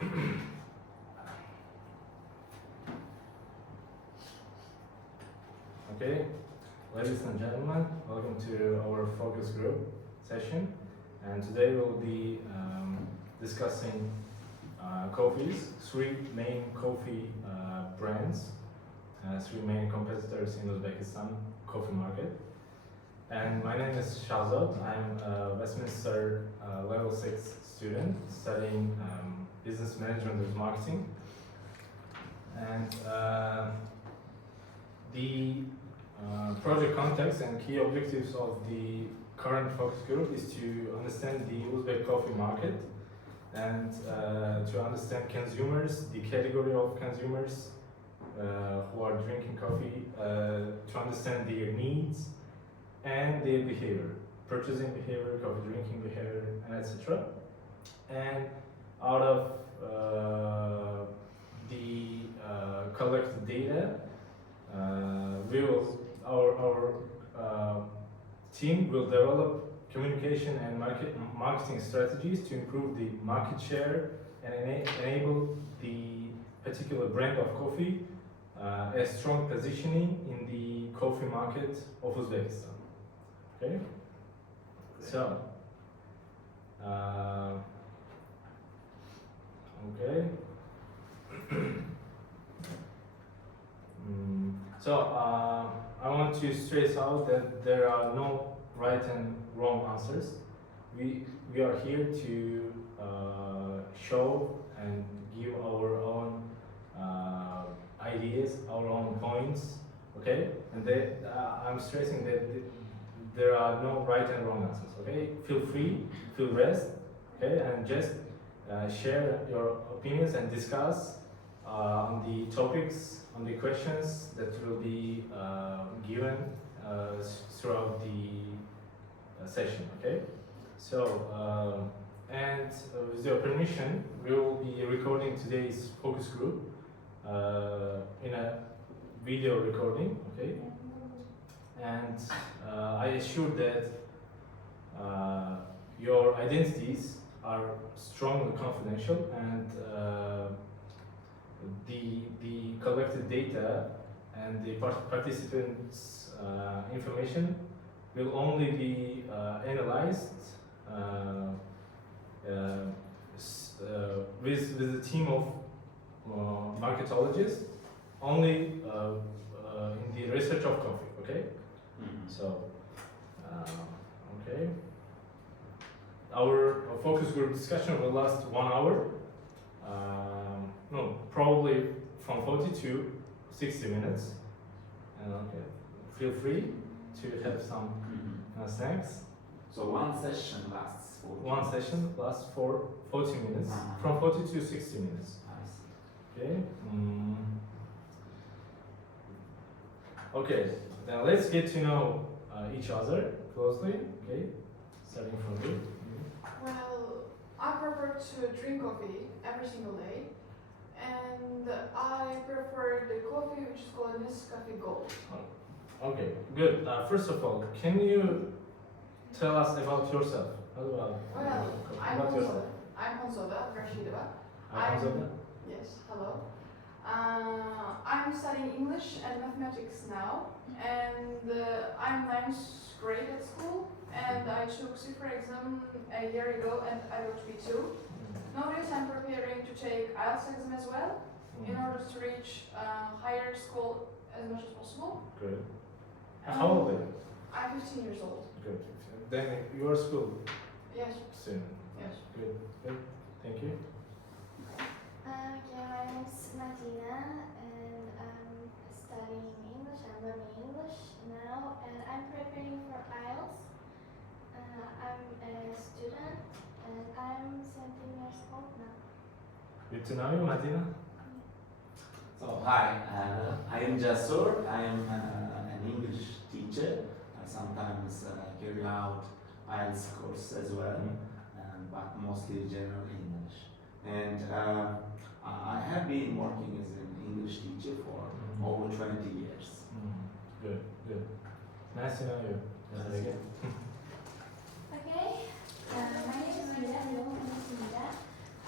Okay, ladies and gentlemen, welcome to our focus group session. And today we'll be discussing coffees, three main coffee brands, three main competitors in Uzbekistan coffee market. And my name is Shahzad. I'm a Westminster level 6 student studying business management with marketing. And the project context and key objectives of the current focus group is to understand the Uzbek coffee market and to understand consumers, the category of consumers who are drinking coffee, to understand their needs and their behavior, purchasing behavior, coffee drinking behavior, and etc. And out of the collected data, our team will develop communication and marketing strategies to improve the market share and enable the particular brand of coffee a strong positioning in the coffee market of Uzbekistan. Okay, so okay. I want to stress out that there are no right and wrong answers. We are here to show and give our own ideas, our own points. Okay, and I'm stressing that there are no right and wrong answers. Okay, feel free, feel rest. Okay, and just share your opinions and discuss on the topics, on the questions that will be given throughout the session. Okay, so with your permission, we will be recording today's focus group in a video recording. Okay, and I assure that your identities are strongly confidential, and the collected data and the participants' information will only be analyzed with a team of marketologists only in the research of coffee. Okay, so okay. Our focus group discussion will last 1 hour. No, probably from 40 to 60 minutes. Okay, feel free to have some snacks. So one session lasts 40 One minutes. session lasts for 40 minutes, from 40 to 60 minutes. I see. Okay. Okay, now let's get to know each other closely. Okay, starting from you. Well, I prefer to drink coffee every single day, and I prefer the coffee which is called Nescafe Gold. Okay, good. First of all, can you tell us about yourself? Well, I'm Hanzada Rashidova. Yes, hello. I'm studying English and mathematics now, and I'm 9th grade at school, and I took CIFRA exam a year ago and I got B2. Nowadays I'm preparing to take IELTS exam as well in order to reach higher school as much as possible. Good. How old are you? I'm 15 years old. Good. Then you are school Yes. student. Yes. Good. Good. Thank you. My name is Madina, and I'm studying English. I'm learning English now, and I'm preparing for IELTS. I'm a student, and I'm 17 years old now. Good to know you, Madina. So hi, I am Jasur. I am an English teacher. I sometimes carry out IELTS course as well, but mostly general English. And I have been working as an English teacher for over 20 years. Good, good. Nice to know you. Nice. Okay, my name is Mira.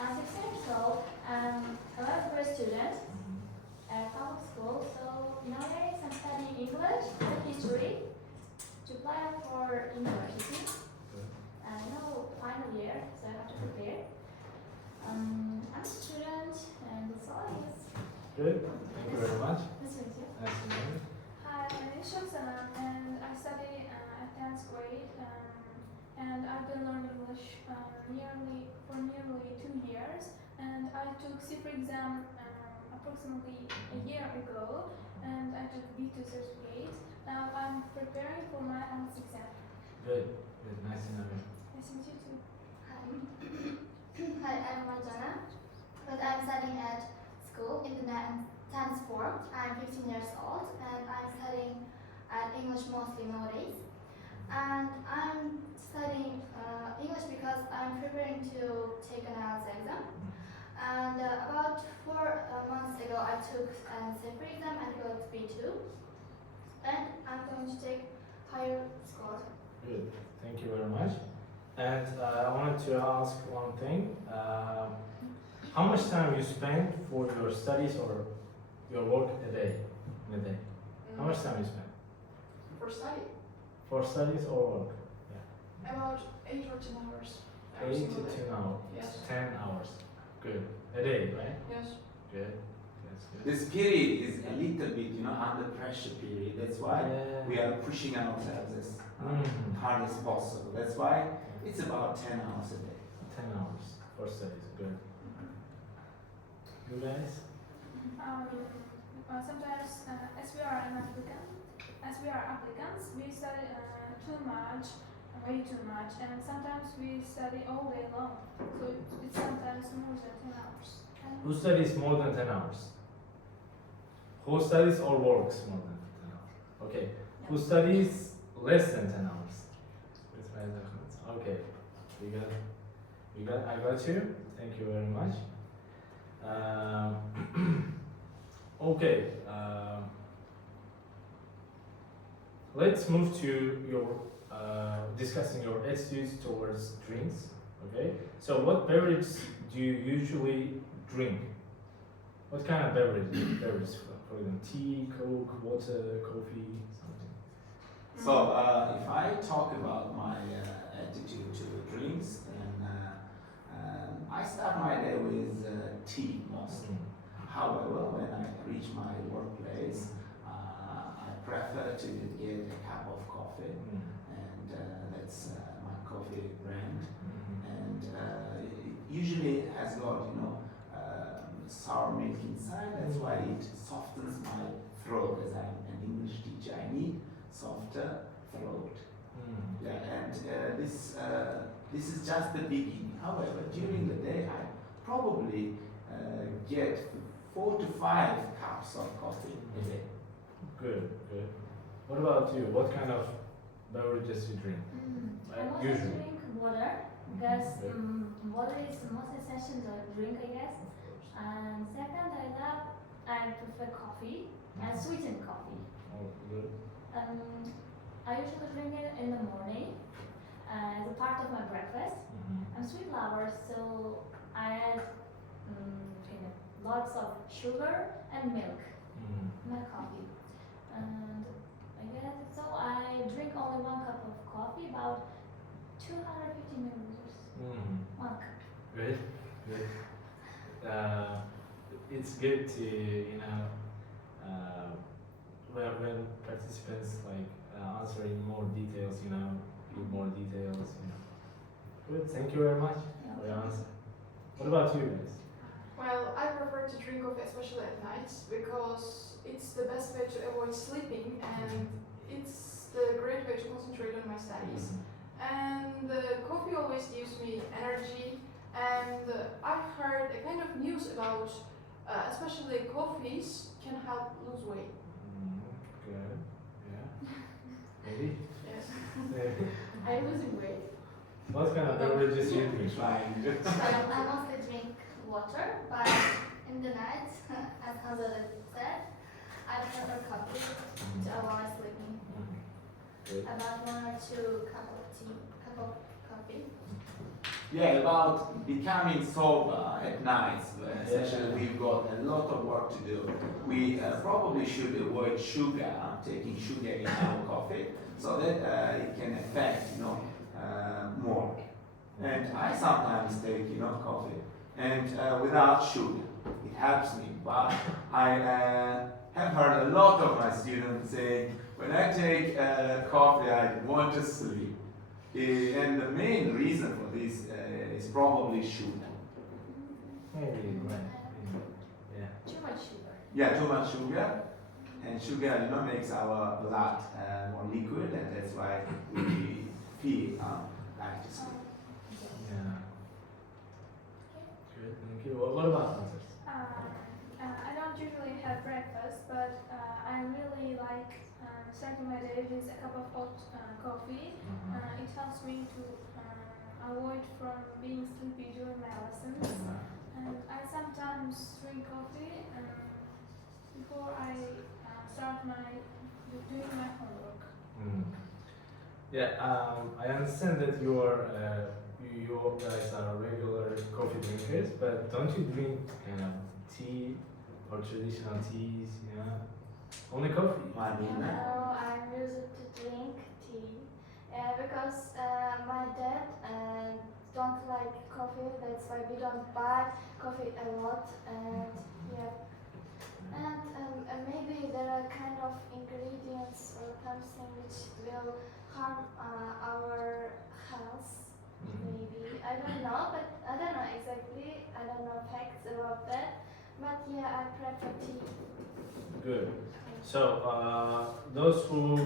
I'm 6 years old. so I have to prepare. I'm a student, and that's all I guess. Good. Thank you very much. Nice to meet you. Nice to meet you. Hi, my name is Shamsana and I study at 10th grade and I've been learning English nearly 2 years, and I took CIFR exam approximately a year ago, and I took B2 certificate. Now I'm preparing for my IELTS exam. Good. Good. Nice to know you. Nice to meet you too. Hi. Hi, I'm Marjana, but I'm studying at school in the 10th form. I'm 15 years old and I'm studying at English mostly nowadays. And I'm studying English because I'm preparing to take an IELTS exam. And about 4 months ago, I took an CIFR exam and got B2. And I'm going to take higher score. Good. Thank you very much. And I wanted to ask one thing. How much time you spend for your studies or your work a day? In a day? How much time you spend? For study? For studies or work? About 8 or 10 hours. 8 to 10 hours. Yes. 10 hours. Good. A day, right? Yes. Good. That's good. This period is a little bit, under pressure period. That's why we are pushing ourselves as hard as possible. That's why it's about 10 hours a day. 10 hours for studies. Good. You guys? Sometimes, as we are applicants, we study too much, way too much, and sometimes we study all day long. So it's sometimes more than 10 hours. Who studies more than 10 hours? Who studies or works more than 10 hours? Okay. Who studies less than 10 hours? Okay. I got you. Thank you very much. Okay. Let's move to your discussing your attitudes towards drinks. Okay. So, what beverage do you usually drink? What kind of beverage? For example, tea, Coke, water, coffee, something. So if I talk about my attitude to drinks, then I start my day with tea mostly. However, when I reach my workplace, I prefer to get a cup of coffee, and that's my coffee brand. And it usually has got sour milk inside. That's why it softens my throat. As I'm an English teacher, I need softer throat. Yeah, and this is just the beginning. However, during the day, I probably get 4 to 5 cups of coffee a day. Good. What about you? What kind of beverages you drink? I mostly drink water because water is the most essential drink, I guess. And second, I prefer coffee and sweetened coffee. Oh, good. I usually drink it in the morning as a part of my breakfast. I'm sweet lover, so I add lots of sugar and milk in my coffee. And I guess so. I drink only 1 cup of coffee, about 250 milliliters. 1 cup. Good. It's good to when participants answering more details, give more details. Good. Thank you very much for your answer. What about you guys? Well, I prefer to drink coffee, especially at night, because it's the best way to avoid sleeping and it's the great way to concentrate on my studies. And coffee always gives me energy, and I heard a kind of news about especially coffees can help lose weight. Good. Yeah. Maybe. Yes. I'm losing weight. What kind of beverages you drink? Trying. I mostly drink water, but in the night, as Hazrat said, I prefer coffee to avoid sleeping. Good. About 1 or 2 cup of coffee. Yeah, about becoming sober at night, especially we've got a lot of work to do. We probably should avoid sugar, taking sugar in our coffee, so that it can affect, more. And I sometimes take, coffee and without sugar. It helps me. But I have heard a lot of my students saying, when I take coffee, I want to sleep. And the main reason for this is probably sugar. Maybe, right. Yeah. Too much sugar. Yeah, too much sugar. And sugar, makes our blood more liquid, and that's why we feel like to sleep. Yeah. Good, thank you. What about answers? I don't usually have breakfast, but I really like starting my day with a cup of hot coffee. It helps me to avoid from being sleepy during my lessons. And I sometimes drink coffee before I start doing my homework. Yeah, I understand that you guys are regular coffee drinkers, but don't you drink tea or traditional teas? Only coffee. No, I'm used to drink tea because my dad don't like coffee. That's why we don't buy coffee a lot. And yeah, and maybe there are kind of ingredients or something which will harm our health. Maybe I don't know, but I don't know exactly. I don't know facts about that. But yeah, I prefer tea. Good. So those who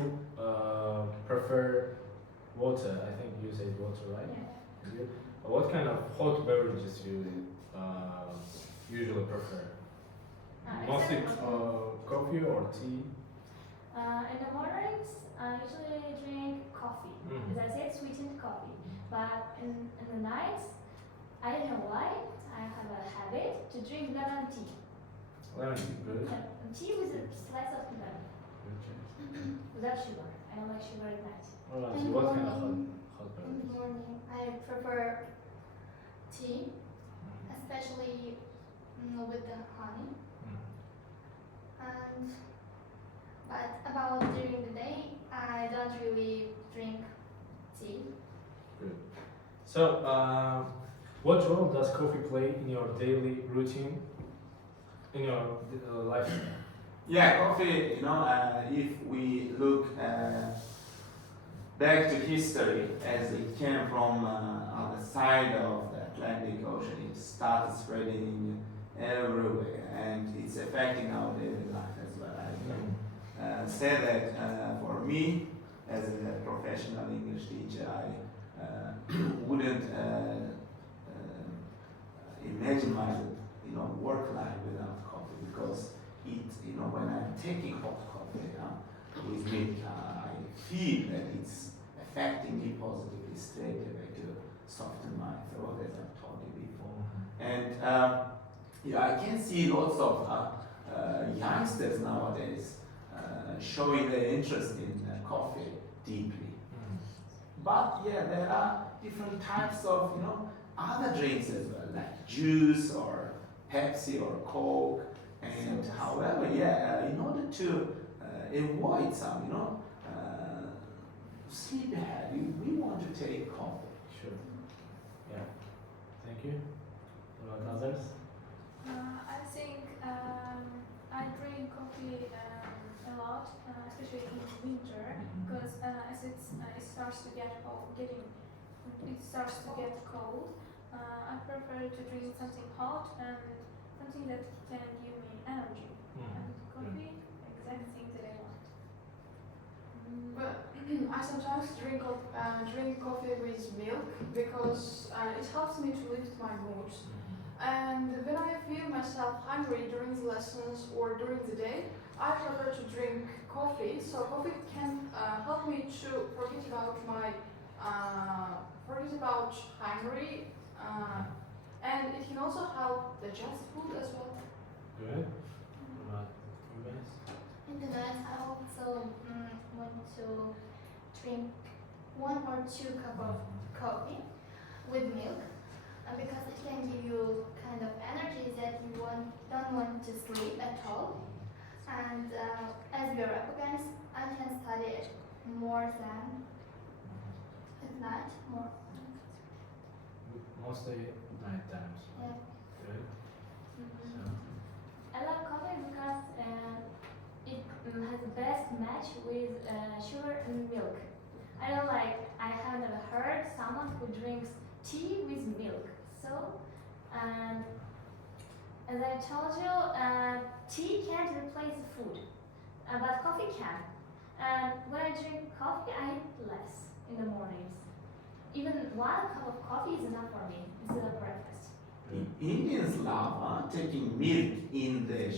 prefer water, I think you said water, right? Yeah. You- What kind of hot beverages you usually prefer? Mostly coffee or tea? In the mornings, I usually drink coffee. As I said, sweetened coffee. But in the nights, I don't know why, I have a habit to drink lemon tea. Lemon tea, good. Tea with a slice of lemon, Good choice. without sugar. I don't like sugar at night. Alright, so In what kind of morning. hot In beverages? the morning, I prefer tea, especially with the honey. And but about during the day, I don't really drink tea. Good. So, what role does coffee play in your daily routine, in your lifestyle? Yeah, coffee, if we look back to history, as it came from on the side of the Atlantic Ocean, it started spreading everywhere, and it's affecting our daily life as well. I can say that for me, as a professional English teacher, I wouldn't imagine my work life without coffee, because when I'm taking hot coffee with milk, I feel that it's affecting me positively straight away to soften my throat, as I've told you before. And I can see lots of youngsters nowadays showing their interest in coffee deeply. But yeah, there are different types of other drinks as well, like juice or Pepsi or Coke. And however, in order to avoid some sleep ahead, we want to take coffee. Sure. Yeah. Thank you. What about others? I think I drink coffee a lot, especially in winter, because as it starts to get cold. I prefer to drink something hot and something that can give me energy. And coffee, exact thing that I want. But I sometimes drink coffee with milk because it helps me to lift my mood. And when I feel myself hungry during the lessons or during the day, I prefer to drink coffee. So coffee can help me to forget about hungry, and it can also help digest food as well. Good. What about you guys? In the night, I also want to drink 1 or 2 cups of coffee with milk, because it can give you kind of energy that you don't want to sleep at all. And as we are applicants, I can study more than at night more. mostly night times. Right? Yeah. Good. So, I love coffee because it has the best match with sugar and milk. I don't like, I have never heard someone who drinks tea with milk. So, and as I told you, tea can't replace food, but coffee can. And when I drink coffee, I eat less in the mornings. Even 1 cup of coffee is enough for me instead of breakfast. Indians love taking milk in the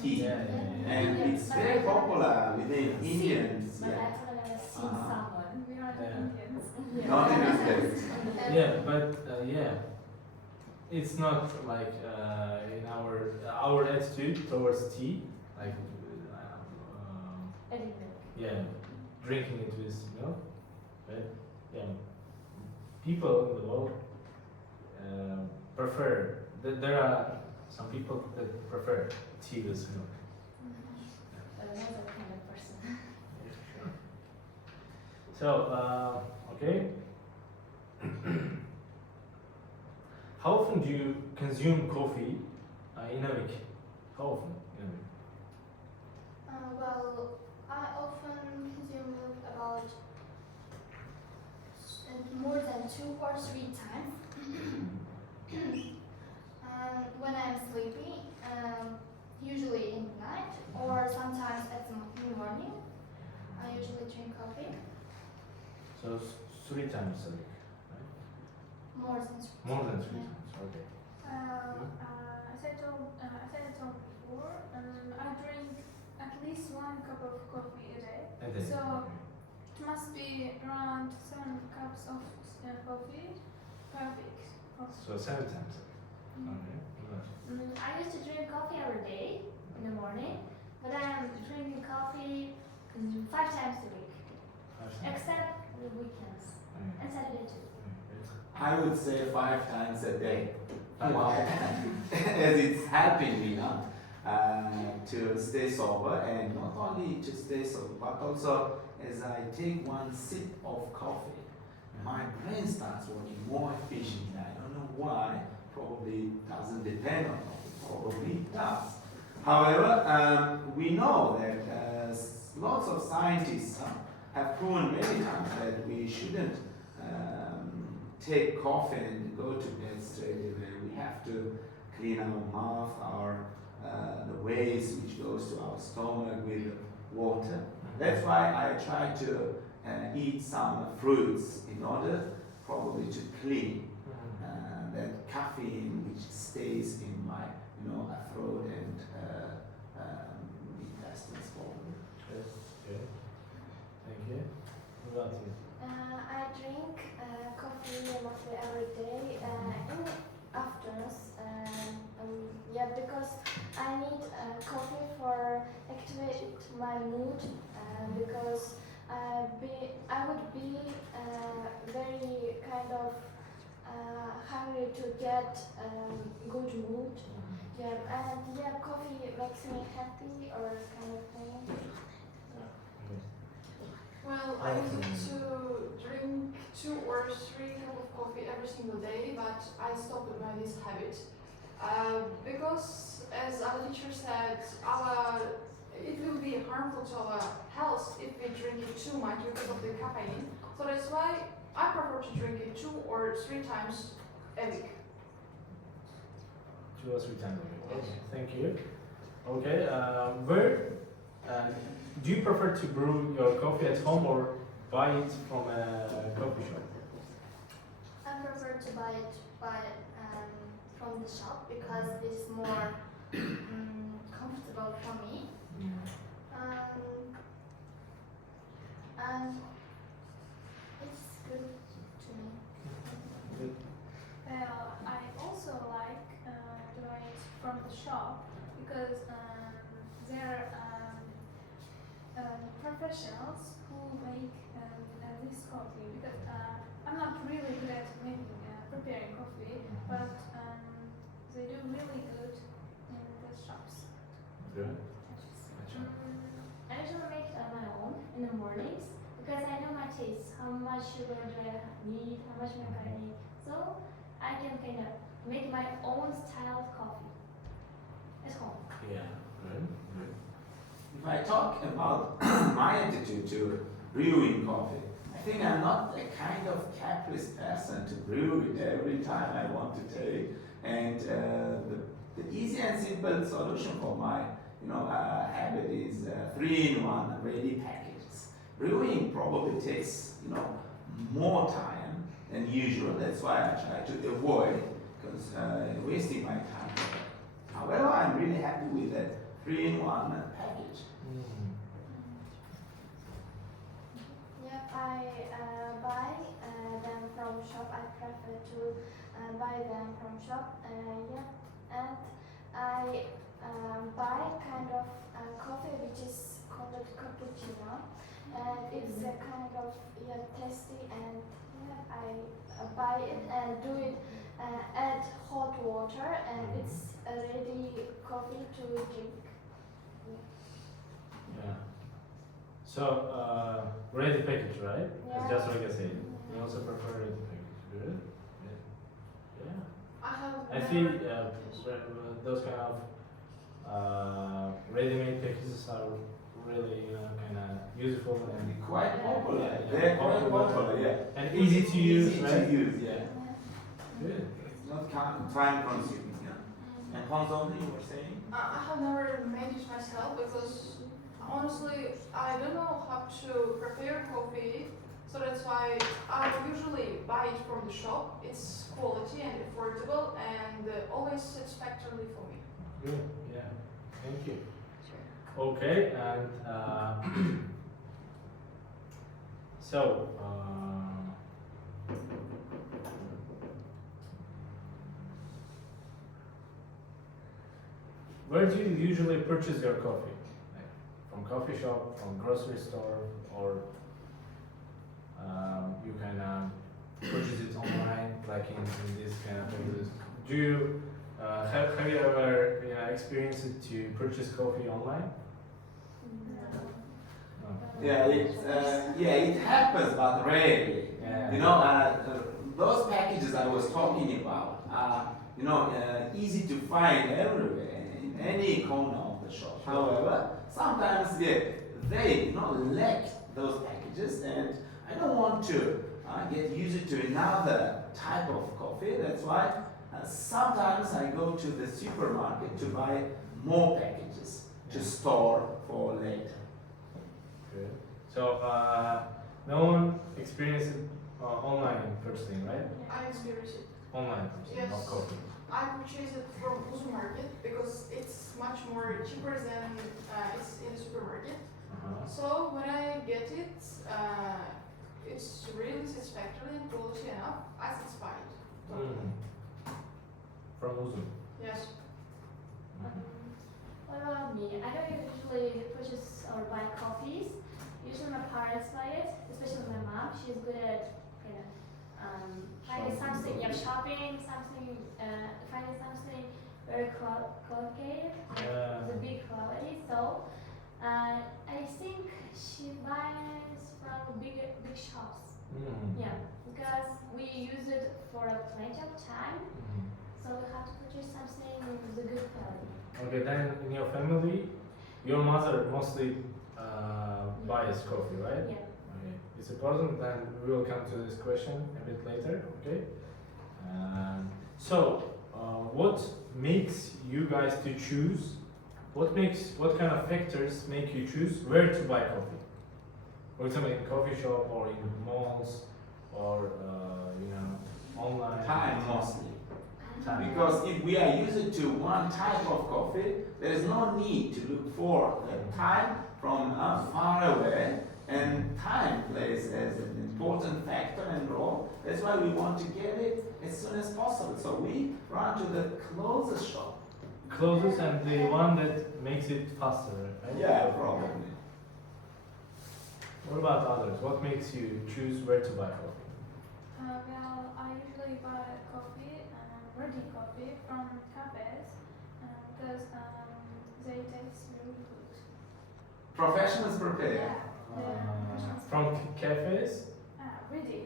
tea, yeah, yeah, yeah. and Yeah, it's but very I popular within See, Indians. but I Yeah. haven't ever seen Uh-huh. someone. We are the Yeah. Indians. Not in the States. Yeah, but yeah, it's not like in our attitude towards tea, like I didn't know. yeah, drinking it with milk. But yeah, people in the world prefer. There are some people that prefer tea with milk. Another kind of person. Yeah, sure. So okay. How often do you consume coffee in a week? How often in a week? Well, I often consume milk about more than 2 or 3 times. When I'm sleepy, usually in the night or sometimes in the morning, I usually drink coffee. So 3 times a week, right? More than 3. More than 3 Yeah. times. Okay. As I told before, I drink at least 1 cup of coffee a day. And then, So it must be around 7 cups of coffee per week. so 7 times. Okay. Good. I used to drink coffee every day in the morning, but I'm drinking coffee 5 times a week, 5 times. except the weekends Okay. and Saturday too. I would say 5 times a day. Why? As it's helping me now to stay sober, and not only to stay sober, but also as I take 1 sip of coffee, my brain starts working more efficiently. I don't know why. Probably doesn't depend on coffee. Probably it does. However, we know that lots of scientists have proven many times that we shouldn't take coffee and go to bed straight away. We have to clean our mouth, the waste which goes to our stomach with water. That's why I try to eat some fruits in order probably to clean that caffeine which stays in my throat and intestines probably. Okay. Thank you. What about you? I drink coffee mostly every day in afternoons. Yeah, because I need coffee for activate my mood. Because I would be very kind of hungry to get good mood. Yeah, and yeah, coffee makes me happy or kind of thing. Well, I used to drink 2 or 3 cups of coffee every single day, but I stopped by this habit because, as our teacher said, it will be harmful to our health if we drink it too much because of the caffeine. So that's why I prefer to drink it 2 or 3 times a week. 2 or 3 times a week. Okay. Thank you. Okay. Do you prefer to brew your coffee at home or buy it from a coffee shop? I prefer to buy it from the shop because it's more comfortable for me. And it's good to me. Good. Well, I also like to buy it from the shop because they're professionals who make this coffee. Because I'm not really good at preparing coffee, but they do really good in the shops. Good. I usually make it on my own in the mornings because I know my taste, how much sugar do I need, how much milk I need. So I I can kind of make my own style of coffee at home. Yeah, good, good. If I talk about my attitude to brewing coffee, I think I'm not a kind of caprice person to brew it every time I want to take. And the easy and simple solution for my habit is 3-in-1 ready packages. Brewing probably takes more time than usual. That's why I try to avoid because wasting my time. However, I'm really happy with that 3-in-1 package. Yep, I buy them from shop. I prefer to buy them from shop. Yep, and I buy kind of coffee which is called cappuccino, and it's a kind of tasty. And I buy it and do it. Add hot water, and it's a ready coffee to drink. Yeah. So, ready package, right? Yeah. As just like I said. You also prefer ready package. Good. Yeah. I have I never- feel those kind of ready-made packages are really kind of useful and Quite popular. Yeah. They're quite popular, yeah. and easy to use, Easy right? to use, yeah. Good. It's not time consuming, yeah. And Honzo, you were saying? I have never made it myself because honestly I don't know how to prepare coffee, so that's why I usually buy it from the shop. It's quality and affordable and always satisfactory for me. Good. Yeah. Thank you. Okay, and so where do you usually purchase your coffee? Like from coffee shop, from grocery store, or you can purchase it online, like in this kind of places? Do you have you ever experienced it to purchase coffee online? No. Yeah, it happens, but rarely. Yeah. Those packages I was talking about are, easy to find everywhere in any corner of the shop. However, sometimes they lack those packages, and I don't want to get used to another type of coffee. That's why sometimes I go to the supermarket to buy more packages to store for later. Good. So no one experienced it online purchasing, right? I experience it. Online purchasing of Yes. coffee. I purchase it from supermarket because it's much more cheaper than it's in the supermarket. So when I get it, it's really satisfactory and quality enough. I satisfied. From Uzun. Yes. What about me? I don't usually purchase or buy coffees. Usually my parents buy it, especially my mom. She's good at finding something, shopping, finding something very qualitative, the big quality. So I think she buys from big shops. Yeah, because we use it for plenty of time, so we have to purchase something with a good quality. Okay, then in your family, your mother mostly buys coffee, right? Yeah. Okay, it's important. Then we will come to this question a bit later. Okay. So, what makes you guys to choose? What kind of factors make you choose where to buy coffee? For example, in coffee shop or in malls or online. Time mostly. Time. Because if we are used to one type of coffee, there is no need to look for the time from far away, and time plays as an important factor and role. That's why we want to get it as soon as possible. So we run to the closest shop. Closest and the one that makes it faster, right? Yeah, probably. What about others? What makes you choose where to buy coffee? Well, I usually buy coffee, ready coffee from cafes because they taste really good. Professionals prepare. Yeah, From cafes? ready.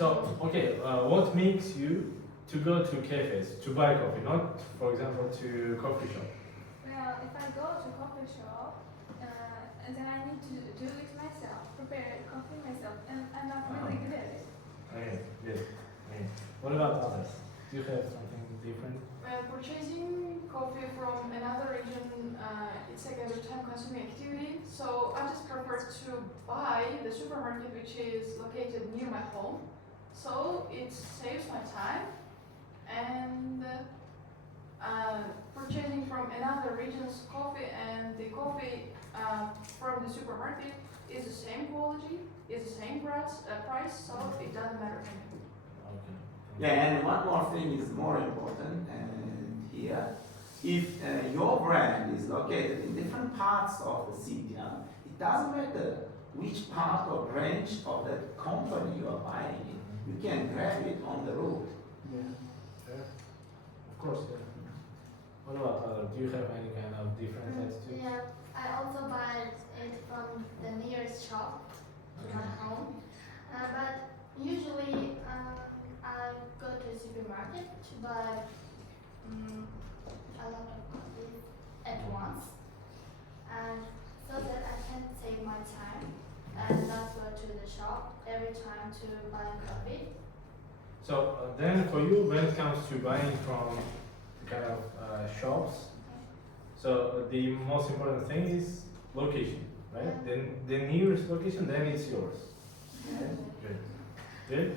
So, okay, what makes you to go to cafes to buy coffee, not, for example, to coffee shop? Well, if I go to coffee shop, then I need to do it myself, prepare coffee myself, and I'm not really good at it. Okay, good. Okay. What about others? Do you have something different? Purchasing coffee from another region, it's like a time-consuming activity. So I just prefer to buy the supermarket which is located near my home. So it saves my time, and purchasing from another region's coffee and the coffee from the supermarket is the same quality, is the same price, so it doesn't matter to me. Okay. Yeah, and one more thing is more important here. If your brand is located in different parts of the city, it doesn't matter which part or branch of that company you are buying it. You can grab it on the road. Yeah. Fair. Of course, yeah. What about other? Do you have any kind of different attitude? Yeah, I also buy it from the nearest shop to my home. But usually I go to the supermarket to buy a lot of coffee at once, and so that I can save my time and not go to the shop every time to buy coffee. So then for you, when it comes to buying from kind of shops, so the most important thing is location, right? Then the nearest location, then it's yours. Okay? Good. Good?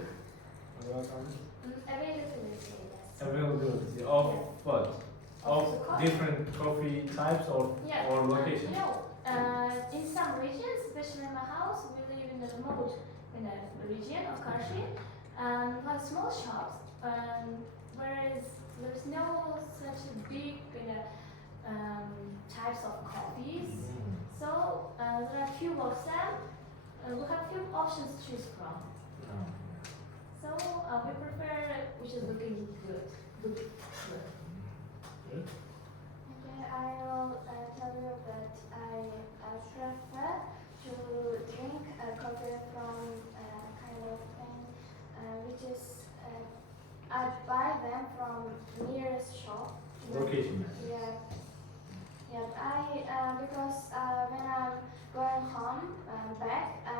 What about others? Availability, yes. Availability of what? Of Coffee. different coffee types or locations? No. In some regions, especially in my house, we live in the remote region of Karshi, and we have small shops, whereas there's no such a big types of coffees. So there are few of them, and we have few options to choose from. So we prefer which is looking good. Good. Okay, I will tell you that I prefer to drink coffee from kind of thing which is I buy them from nearest shop. Location. Yeah. Yeah, because when I'm going home back, I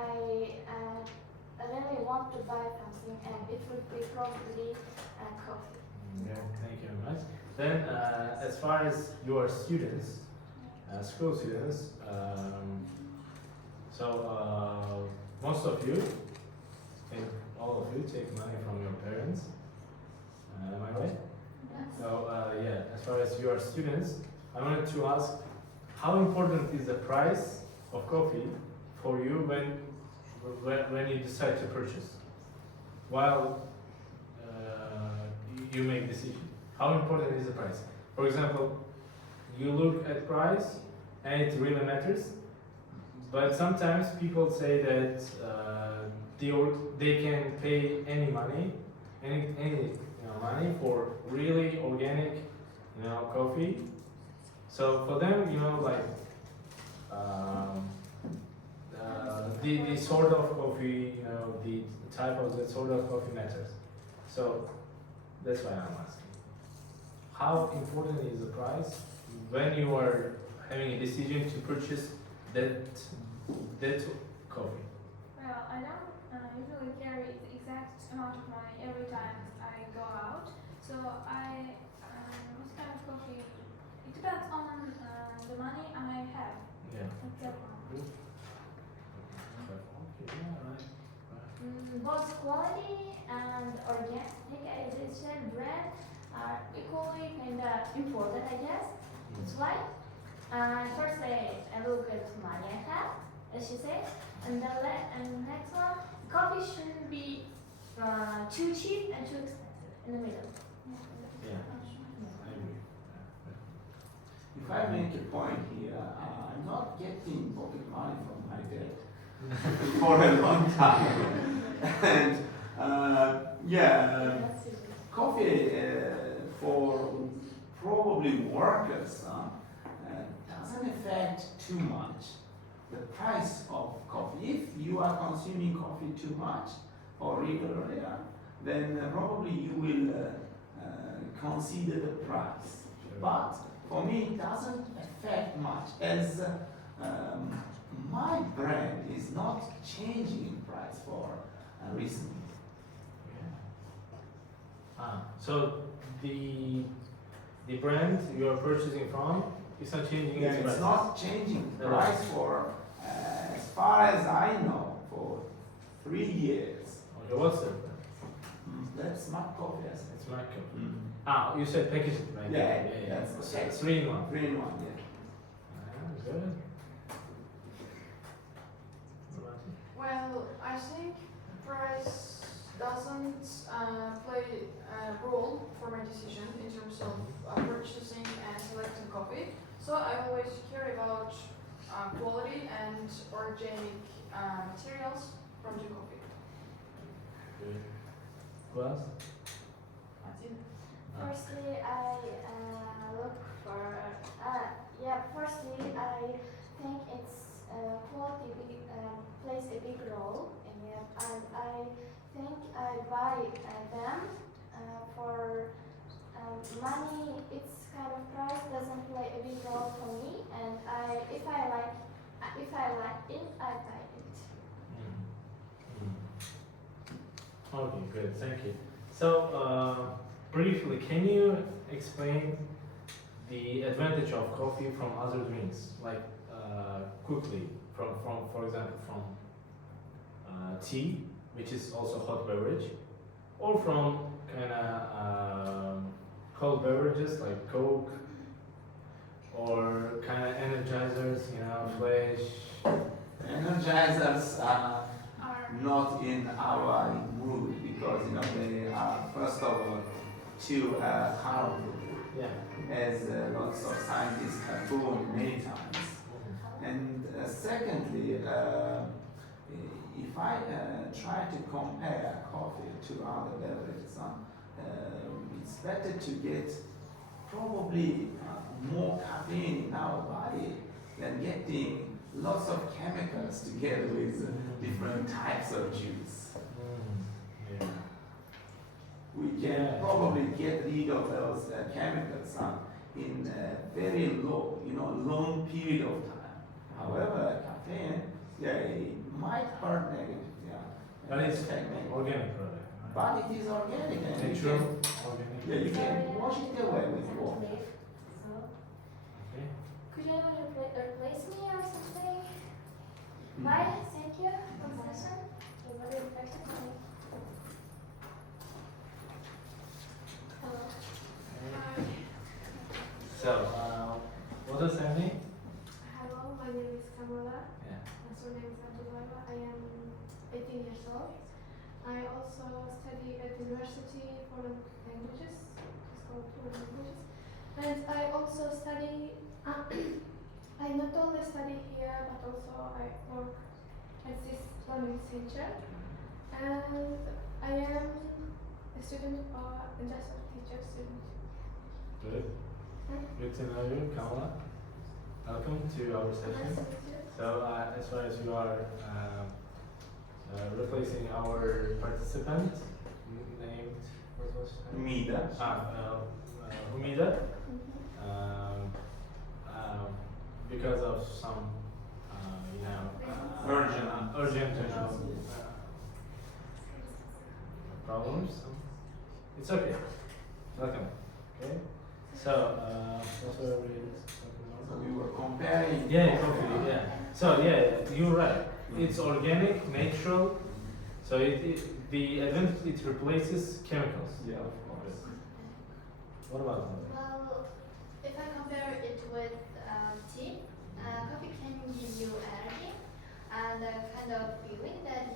really want to buy something, and it would be probably coffee. Yeah, thank you very much. Then, as far as your students, school students, most of you, and all of you, take money from your parents. Am I right? Yes. So, as far as your students, I wanted to ask, how important is the price of coffee for you when you decide to purchase? While you make decision, how important is the price? For example, you look at price and it really matters, but sometimes people say that they can pay any money for really organic coffee. So for them, the sort of coffee, the type of the sort of coffee matters. So that's why I'm asking. How important is the price when you are having a decision to purchase that coffee? Well, I don't usually carry the exact amount of money every time I go out. So what kind of coffee? It depends on the money I have. Yeah. That's that one. Good. Okay, yeah, right. Both quality and organic, as I said, bread are equally important, I guess. That's why. First I look at money I have, as you say, and the next one, coffee shouldn't be too cheap and too expensive, in the middle. Yeah, I agree. If I make a point here, I'm not getting pocket money from my dad for a long time. And coffee for probably workers doesn't affect too much the price of coffee. If you are consuming coffee too much, or regular, yeah, then probably you will consider the price. But for me, it doesn't affect much as my brand is not changing in price for recently. So the brand you are purchasing from is not changing Yeah, its it's prices. not changing price for, as far as I know, for 3 years. Okay, what's the brand? That's smart coffee, yes. It's Macco. You said packaging, right? Yeah, that's So okay. it's 3 in 1. 3 in 1, yeah. Good. Well, I think price doesn't play a role for my decision in terms of purchasing and selecting coffee. So I always care about quality and organic materials from the coffee. Good. Who else? Martin? Firstly, I look for, firstly, I think it's quality plays a big role in it, and I think I buy them for money. It's kind of price doesn't play a big role for me, and if I like it, I buy it. Okay, good, thank you. So, briefly, can you explain the advantage of coffee from other drinks? Like, quickly, from for example, from tea, which is also hot beverage, or from kind of cold beverages like Coke, or kind of energizers, Flash. Energizers are not in our mood because they are first of all too harmful, Yeah. as lots of scientists have proven many times. And secondly, if I try to compare coffee to other beverages, it's better to get probably more caffeine in our body than getting lots of chemicals together with different types of juice. Yeah. We can probably get rid of those chemicals in a very long period of time. However, caffeine, it might hurt negative, But it's affect negative. organic product. But it is organic and you Natural, can, organic. you can wash it away with water. Okay. Could you replace me or something? Bye, thank you for the session. It was very effective for me. Hello. So, what does that mean? Hello, my name is Kamala. Yeah. My surname is Abdullaeva. I am 18 years old. I also study at University for Languages. It's called Foreign Languages. And I also study, I not only study here, but also I work at this learning center. And I am a student or just a teacher student. Good. Good to know you, Kamala. Welcome to our Nice session. to meet you. So, as far as you are replacing our participant, named, what was her name? Mida. Humida, because of some, urgent, problems. It's okay. Welcome. Okay. So, what were we talking So about? we were comparing. Yeah, coffee. Yeah. So you're right. It's organic, natural. So the advantage it replaces chemicals. Yeah, of course. What about that? Well, if I compare it with tea, coffee can give you energy and a kind of feeling that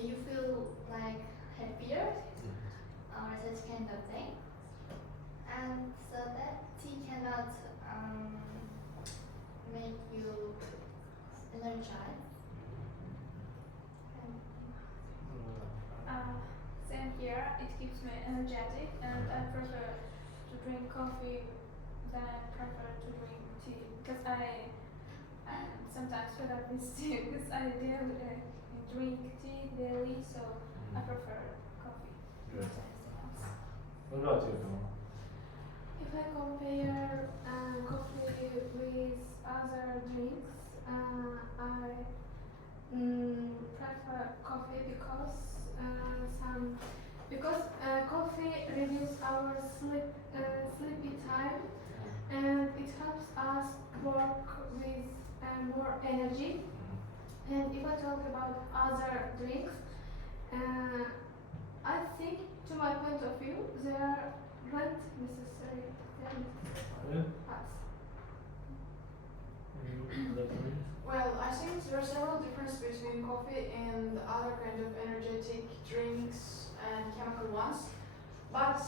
you feel like happier or that kind of thing. And so that tea cannot make you energized. Same here, it keeps me energetic and I prefer to drink coffee than I prefer to drink tea because I sometimes feel like this tea because I deal with it in drink tea daily, so I prefer coffee. Good. Not anything else. What about you, Kamal? If I compare coffee with other drinks, I prefer coffee because coffee reduces our sleepy time and it helps us work with more energy. And if I talk about other drinks, I think, to my point of view, they are not necessary. Yeah. Us. Well, I think there are several differences between coffee and other kind of energetic drinks and chemical ones. But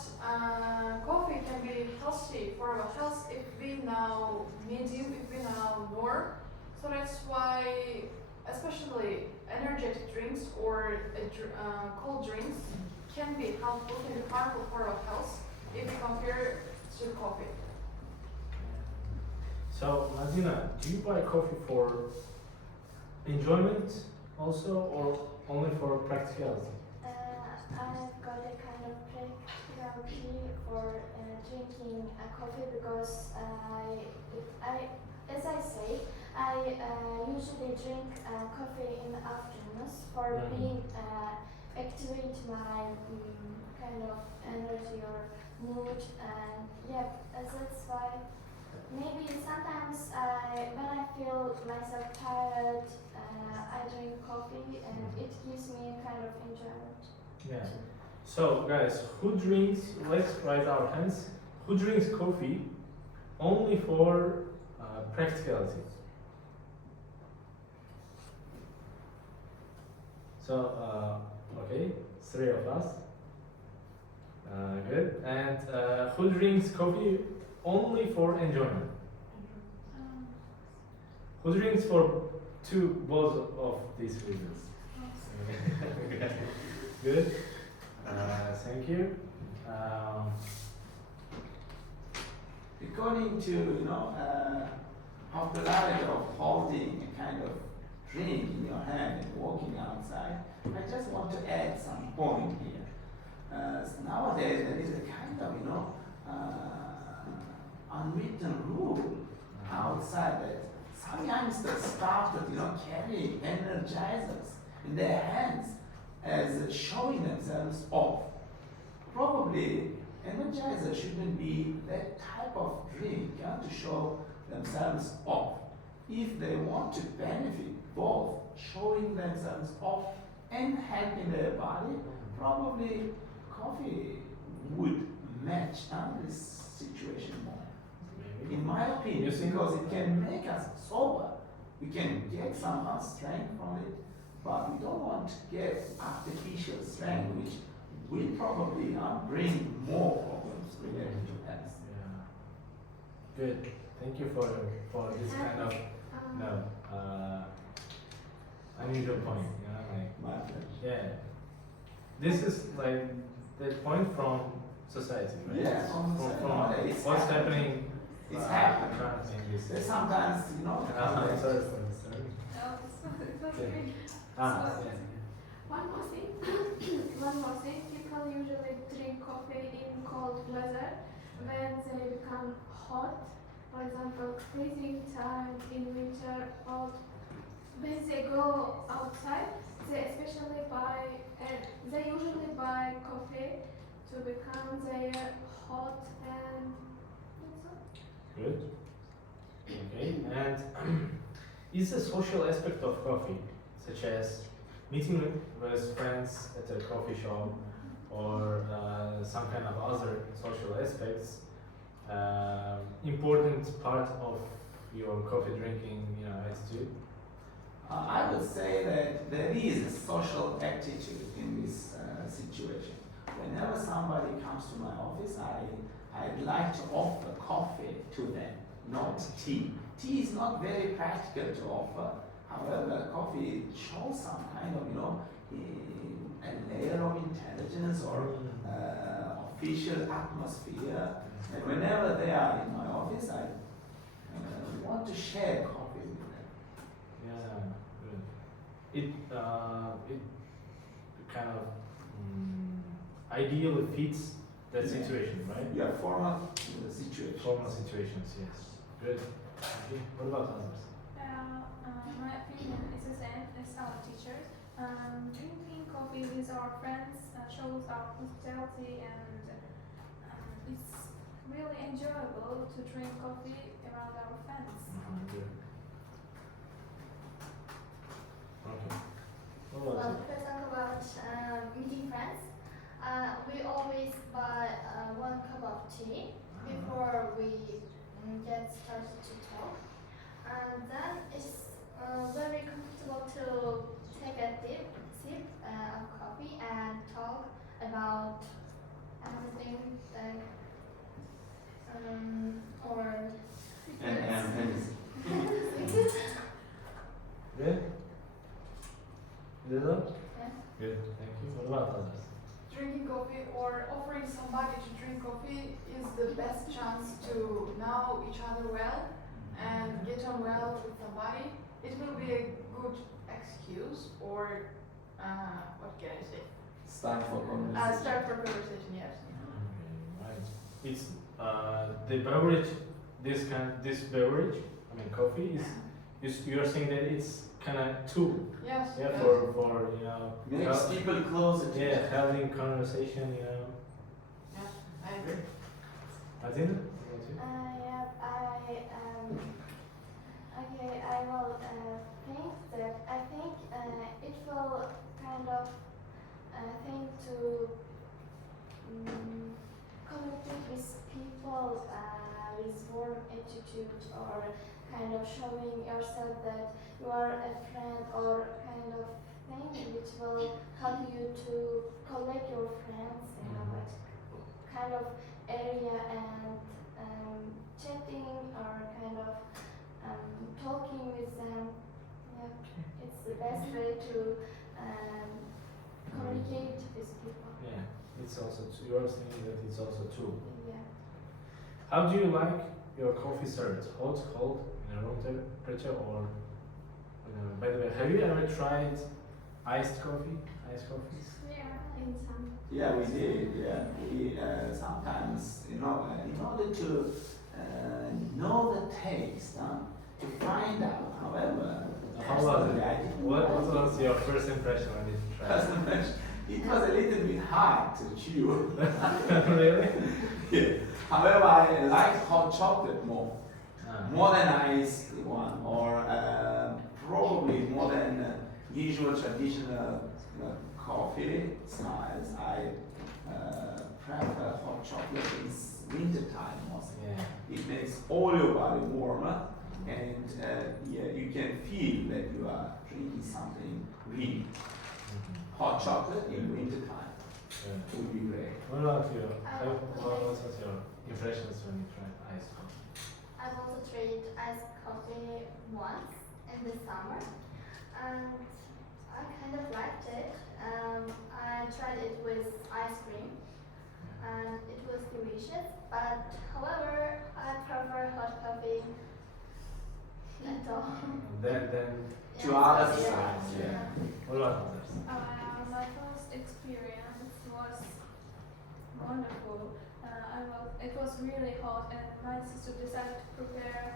coffee can be healthy for our health if we know medium, if we know more. So that's why, especially energetic drinks or cold drinks can be helpful, can be harmful for our health if we compare to coffee. So, Madina, do you buy coffee for enjoyment also, or only for practicality? I've got a kind of practicality for drinking coffee because as I say, I usually drink coffee in the afternoons for being activate my kind of energy or mood, and yeah, that's why. Maybe sometimes when I feel myself tired, I drink coffee and it gives me a kind of enjoyment. Yeah. So, guys, who drinks, let's raise our hands, who drinks coffee only for practicality? So, okay, 3 of us. Good. And who drinks coffee only for enjoyment? Who drinks for both of these reasons? Good. Thank you. According to popularity of holding a kind of drink in your hand and walking outside, I just want to add some point here. Nowadays there is a kind of unwritten rule outside that some youngsters started carrying energizers in their hands as showing themselves off. Probably energizer shouldn't be that type of drink to show themselves off. If they want to benefit both showing themselves off and helping their body, probably coffee would match this situation more. Maybe. In my opinion, because it can make us sober. We can get some strength from it, but we don't want to get artificial strength, which will probably bring more problems related to health. Yeah. Good. Thank you for this kind of unusual point. My pleasure. Yeah. This is like the point from society, right? Yeah, from society. It's what's happening. It's happening. In this. There's sometimes, Sorry. No, it's not Yeah. great. Yeah. One more thing. People usually drink coffee in cold weather when they become hot. For example, freezing time in winter, or when they go outside, they usually buy coffee to become their hot, and that's all. Good. Okay. And is the social aspect of coffee, such as meeting with friends at a coffee shop or some kind of other social aspects, important part of your coffee drinking attitude? I would say that there is a social attitude in this situation. Whenever somebody comes to my office, I'd like to offer coffee to them, not tea. Tea is not very practical to offer. However, coffee shows some kind of, a layer of intelligence or official atmosphere. And whenever they are in my office, I want to share coffee with them. Yeah, good. it kind of ideally fits that situation, right? Yeah, formal situation. Formal situations, yes. Good. Okay. What about others? My opinion is the same as our teachers. Drinking coffee with our friends shows our hospitality, and it's really enjoyable to drink coffee around our friends. Good. Okay. What Well, about if I talk about meeting friends, we always buy 1 cup of tea before we get started to talk. And then it's very comfortable to take a deep sip of coffee and talk about everything that or And Good? Lila? yeah. Good, thank you. What about others? Drinking coffee or offering somebody to drink coffee is the best chance to know each other well and get on well with somebody. It will be a good excuse or what can I say? start for conversation. Start for conversation, yes. Right. It's the beverage. This beverage. I mean, coffee is. You're saying that it's kind of tool. Yes. Yeah, yes. for you know. Makes people closer to Yeah, having conversation. You know. Yeah, I agree. Martina? Yeah, okay, I will think that I think it will kind of think to communicate with people with warm attitude or kind of showing yourself that you are a friend or kind of thing which will help you to collect your friends in a kind of area and chatting or kind of talking with them. Yeah, it's the best way to communicate with people. Yeah, it's also. You're saying that it's also tool. Yeah. How do you like your coffee served? Hot, cold, in a room temperature, or? By the way, have you ever tried iced coffee? Iced coffees? Yeah. In some. Yeah, we did. Yeah, we sometimes, in order to know the taste, to find out. However, How was it? I didn't What like it. was your first impression when you tried it? It was a little bit hard to chew. Really? Yeah. However, I like hot chocolate more than iced one, or probably more than usual traditional coffee styles. I prefer hot chocolate in winter time mostly. Yeah. It makes all your body warmer, and yeah, you can feel that you are drinking something real. Hot chocolate in winter time Yeah. would be great. What about you? What Okay. was your impressions when you tried iced coffee? I've also tried iced coffee once in the summer, and I kind of liked it. I tried it with ice cream, and it was delicious. But however, I prefer hot coffee at all. Then To other Yeah. sides, yeah. what about others? My first experience was wonderful. It was really hot, and my sister decided to prepare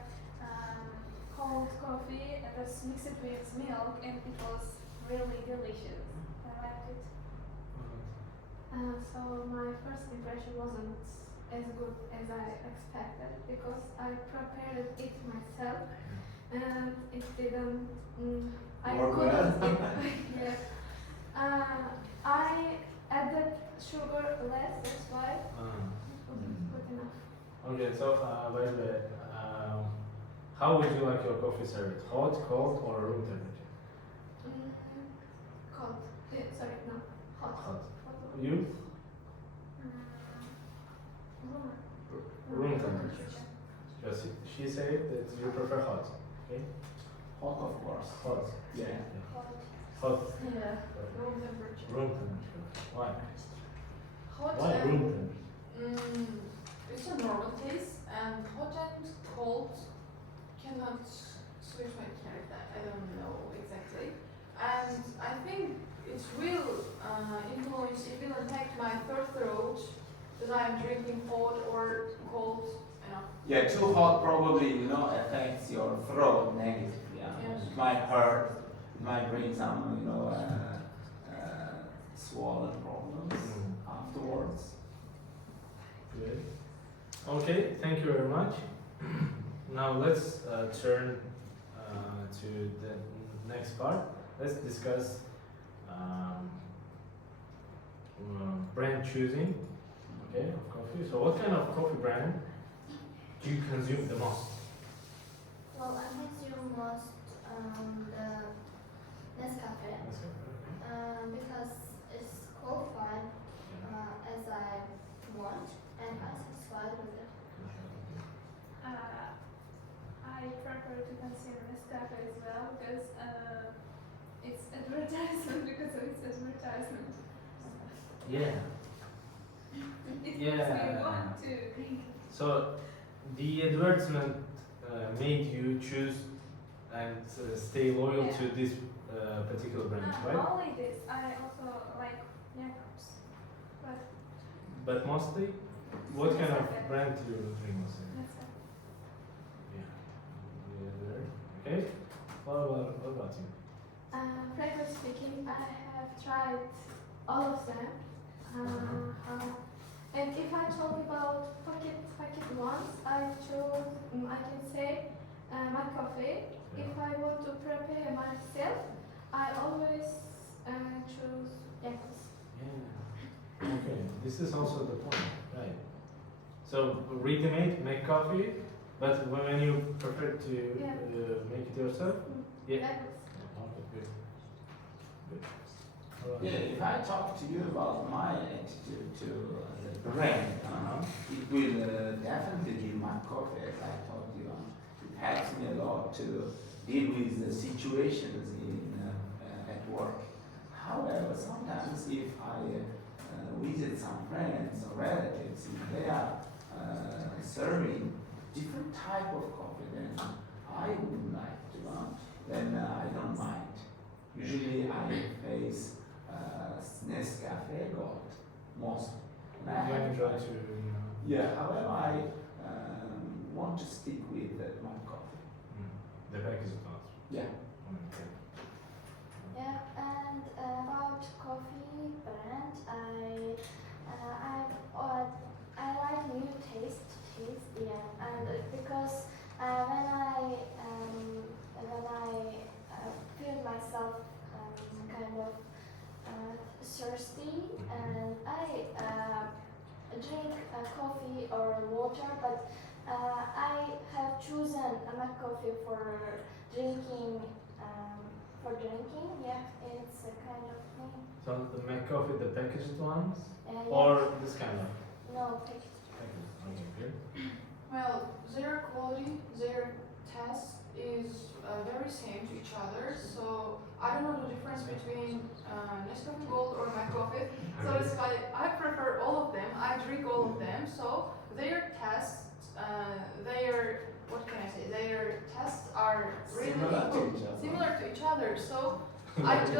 cold coffee and just mix it with milk, and it was really delicious. I liked it. So my first impression wasn't as good as I expected because I prepared it myself and it didn't. I Work couldn't. well? Yeah. I added sugar less. That's why it wasn't good enough. Okay, so by the way, how would you like your coffee served? Hot, cold, or room temperature? Cold. Sorry, no. Hot. Hot. You? Room temperature. Because she said that you prefer hot. Okay? Hot, of course. Hot. Yeah. Hot. Yeah. Room temperature. Room temperature. Why? Hot Why and room temperature? it's a normal taste, and hot and cold cannot switch my character. I don't know exactly. And I'm drinking hot or cold, you know. Yeah, too hot probably, affects your throat negatively. Yes. It might hurt, it might bring some, swollen problems afterwards. Good. Okay, thank you very much. Now let's turn to the next part. Let's discuss brand choosing. Okay, of coffee. So, what kind of coffee brand do you consume the most? Well, I consume most the Nescafe because it's qualified as I want and I'm satisfied with it. I prefer to consume Nescafe as well because it's advertisement because of its advertisement. Yeah. It Yeah. makes me want to drink. So, the advertisement made you choose and stay loyal Yeah. to this particular brand, Not right? only this, I also like Jacobs. But mostly, what kind of brand do you drink mostly? Nescafe. Yeah. Okay. What about you? Frankly speaking, I have tried all of them. And if I talk about pocket ones, I chose, I can say, my coffee. If I want to prepare myself, I always choose Jacobs. Yeah. Okay. This is also the point, right? So ready-made, make coffee, but when you prefer to make it yourself, yeah. Jacobs. Okay, good. Good. All right. Yeah, if I talk to you about my attitude to the brand, it will definitely be my coffee, as I told you. It helps me a lot to deal with the situations at work. However, sometimes if I visit some friends or relatives, if they are serving different type of coffee than I would like to, then I don't mind. Usually I face Nescafe Gold mostly. And I You have try tried to, yeah, however, I want to stick with my coffee. the package part. Yeah. Okay. Yeah, and about coffee brand, I like new taste, yeah, and because when I feel myself kind of thirsty, and I drink coffee or water, but I have chosen my coffee for drinking. Yeah, it's a kind of thing. So the McCoffee, the packaged ones, Yeah. or this kind of No, packaged. package? Okay, good. Well, their quality, their taste is very same to each other. So I don't know the difference between Nescafe Gold or my coffee. So it's like I prefer all of them. I drink all of them. So their taste, what can I say? Their tests are really similar to each other. So I don't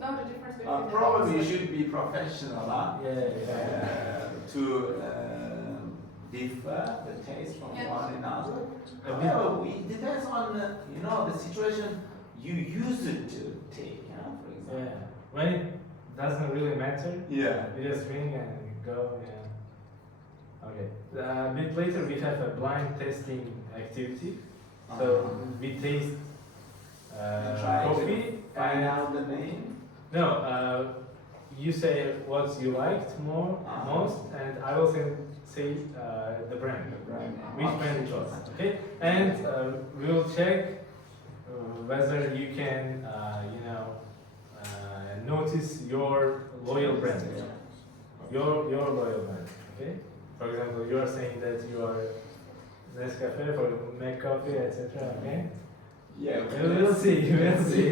know the difference between them. Probably you should be professional, Yeah. to differ the taste from Yes. one another. However, it depends on the situation you use it to take. For example. Yeah. When it doesn't really matter, Yeah. you just drink and go. Yeah. Okay. A bit later, we have a blind testing activity. So we taste Try to coffee find and out the name. no, you say what you liked most, and I will say the brand, which brand it was. Okay, and we will check whether you can, notice your loyal brand, your loyal brand. Okay. For example, you are saying that you are Nescafe for make coffee, etc. Okay. Yeah. We'll see. We'll see.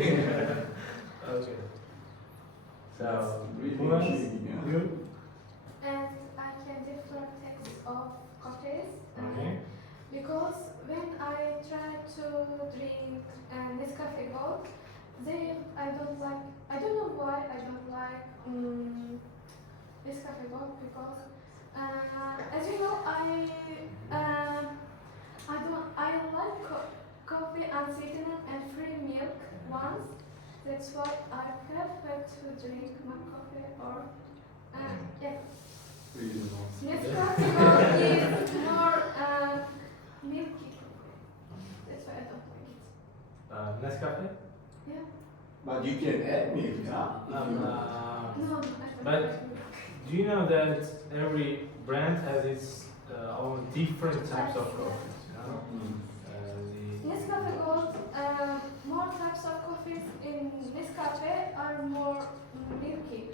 Okay. So, Really who else? intriguing, yeah. You? And I can different types of coffees. Okay. Because when I try to drink Nescafe Gold, I don't know why I don't like Nescafe Gold because unsweetened and free milk ones. That's why I prefer to drink my coffee or yeah. Nescafe Gold is more milky. That's why I don't like it. Nescafe? Yeah. But you can add milk, huh? No, I don't but like milk. do you know that every brand has its own different types of coffees? You know? Nescafe Gold, more types of coffees in Nescafe are more milky,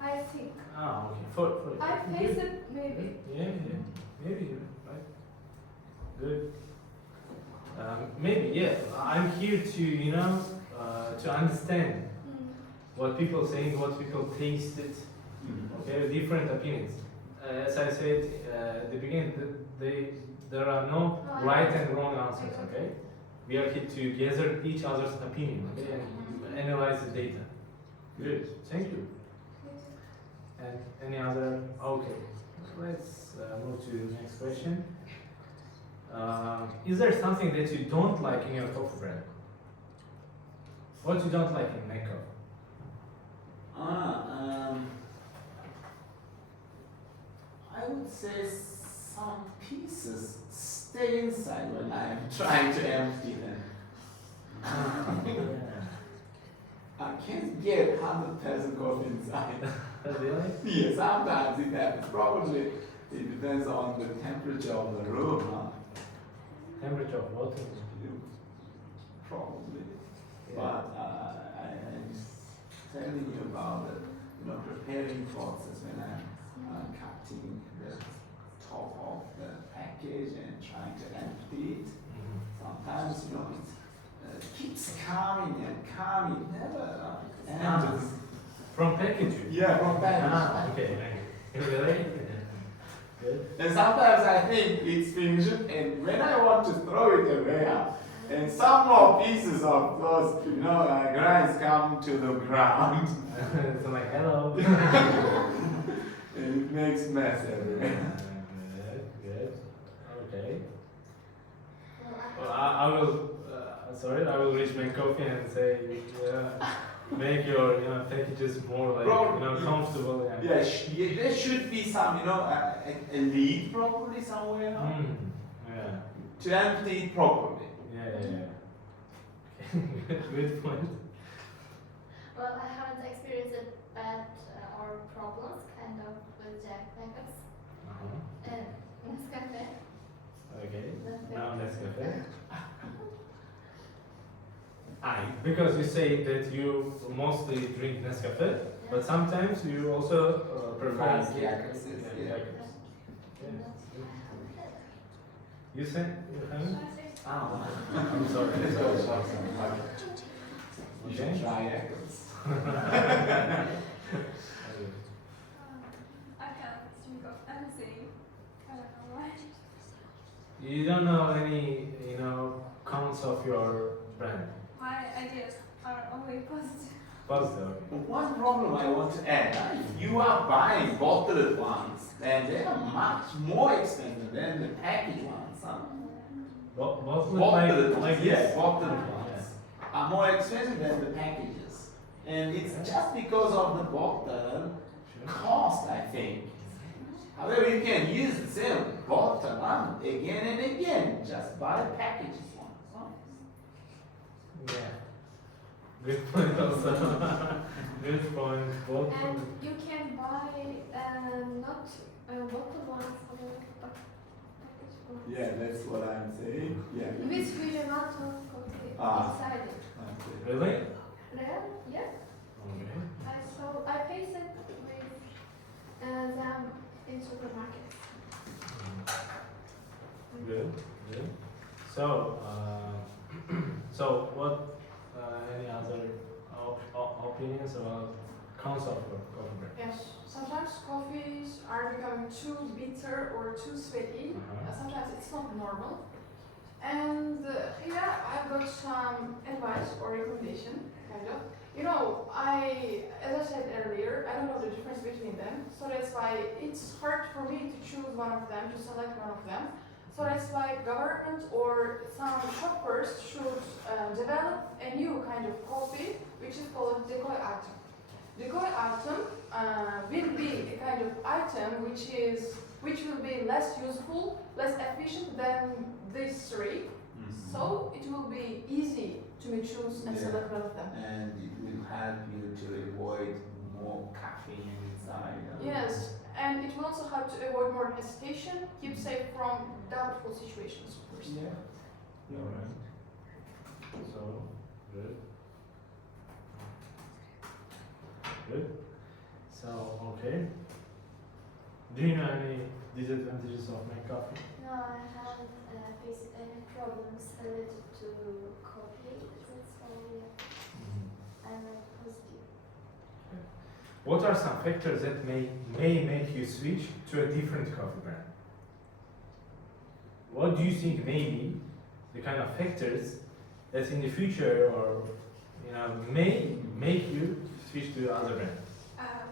I think. Ah, okay. For I tasted maybe. Yeah, maybe right. Good. Maybe yeah. I'm here to to understand what people saying, what people tasted. Okay, different opinions. As I said at the beginning, there are no right and wrong answers. Okay, we are here to gather each other's opinion. Okay, and analyze the data. Good. Thank you. And any other? Okay. Let's move to the next question. Is there something that you don't like in your coffee brand? What you don't like in makeup? I would say some pieces stay inside when I'm trying to empty them. I can't get 100% coffee inside. Really? Yeah, sometimes it happens. Probably it depends on the temperature of the room. Huh? Temperature of water? Probably. Yeah. But I'm telling you about the preparing process when I'm cutting the top of the package and trying to empty it. Sometimes it keeps coming and coming, never ends. From packaging? Yeah, from packaging. Ah, okay. Really? Good. And sometimes I think it's finished, and when I want to throw it away, and some more pieces of those, grinds come to the ground. So like, hello. And it makes mess everywhere. Good. Okay. Well, I will. I will reach my coffee and say, make your packages more like comfortable. And Yeah, there should be some a lead properly somewhere yeah. to empty it properly. Yeah. Good point. Well, I haven't experienced a bad or problems kind of with Jack backups and Nescafe. Okay. Nothing. Now Nescafe. Because you say that you mostly drink Nescafe, but sometimes you also prefer Jacks, yeah. You say you haven't? Oh. I'm sorry. You should try Eccles. I can't think of anything. I don't know why. You don't know any, counts of your brand. My ideas are only positive. Positive. Okay. One problem I want to add, if you are buying bottled ones, then they are much more expensive than the packaged ones. Huh? Bottled Bottled like ones, this? bottled ones are more expensive than the packages. And it's just because of the bottle cost, I think. However, you can use the same bottle again and again, just buy packages ones. Yeah. Good point also. Good point. Both. And you can buy not bottle ones, but package ones. Yeah, that's what I'm saying. Yeah. With huge amount of coffee Ah. inside it. Okay. Really? Real? Yeah. Okay. I tasted with them in supermarkets. Good. Good. So, so what? Any other opinions about cons of your coffee brand? Yes, sometimes coffees are becoming too bitter or too sweaty. Sometimes it's not normal. And here I've got some advice or recommendation, kind of. As I said earlier, I don't know the difference between them, so that's why it's hard for me to choose one of them, to select one of them. So that's why government or some shoppers should develop a new kind of coffee, which is called decoy item. Decoy item will be a kind of item which will be less useful, less efficient than these three. So it will be easy to choose and select one of them. And it will help you to avoid more caffeine inside. Yes, and it will also help to avoid more hesitation, keep safe from doubtful situations, of course. Yeah. All right. So, good. Good. So, okay. Do you know any disadvantages of make coffee? No, I haven't faced any problems related to coffee. So yeah, I'm positive. What are some factors that may make you switch to a different coffee brand? What do you think may be the kind of factors that in the future or may make you switch to other brand?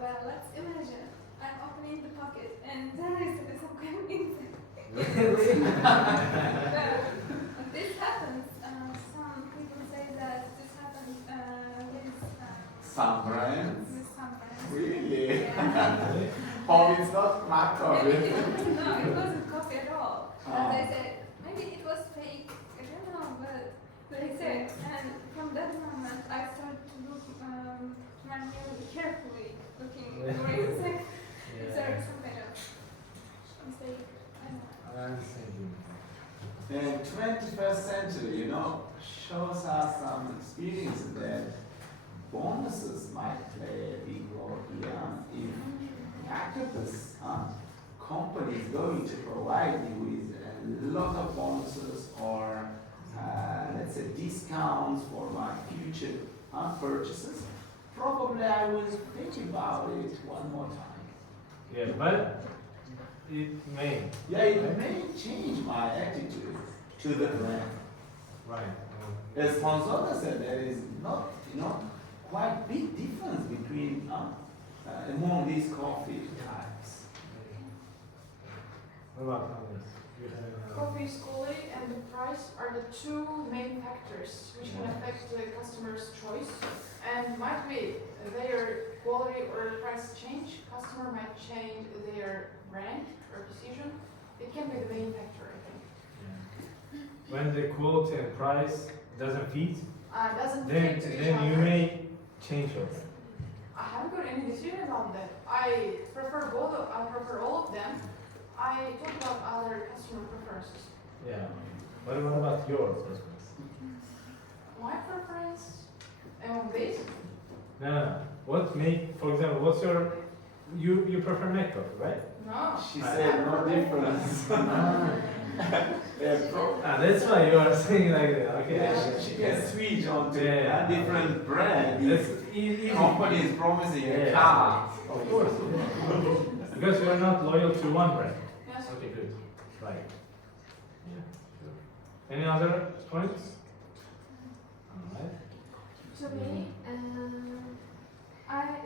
Well, let's imagine I'm opening the pocket and there is some kind of insect. Really? This happens. Some people say that this happens with Some brands? with some brands. Really? Yeah. Oh, it's not black coffee. No, it wasn't coffee at all. Oh. They said maybe it was fake. I don't know, but they said. And from that moment, I started to look my mirror carefully, looking for insects. Is there some kind of mistake? I don't know. I'm thinking. The 21st century, shows us some experience that bonuses might play a big role here. If Octopus company is going to provide you with a lot of bonuses or let's say discounts for my future purchases, probably I will think about it one more time. Yeah, but it may. Yeah, it may change my attitude to the brand. Right. As Fonzola said, there is not, quite big difference between among these coffee types. What about others? You have, Coffee's quality and the price are the two main factors which can affect the customer's choice. And might be their quality or price change, customer might change their rank or decision. It can be the main factor, I think. yeah. When the quality and price doesn't fit, Doesn't then fit to each then you other. may change it. I haven't got any decision about that. I prefer all of them. I talk about other customer preferences. Yeah. What about yours? Husband? My preference among these? No. What make, for example, what's your, you prefer make coffee, right? No. She said no difference. That's why you are saying like that. Okay. Yeah, she can switch on to Yeah. a different brand. That's easy. Company is promising a Yeah. car. Of course. Yeah. Because you are not loyal to one brand. Yes. Okay, good. Right. Yeah, sure. Any other points? Alright. To me,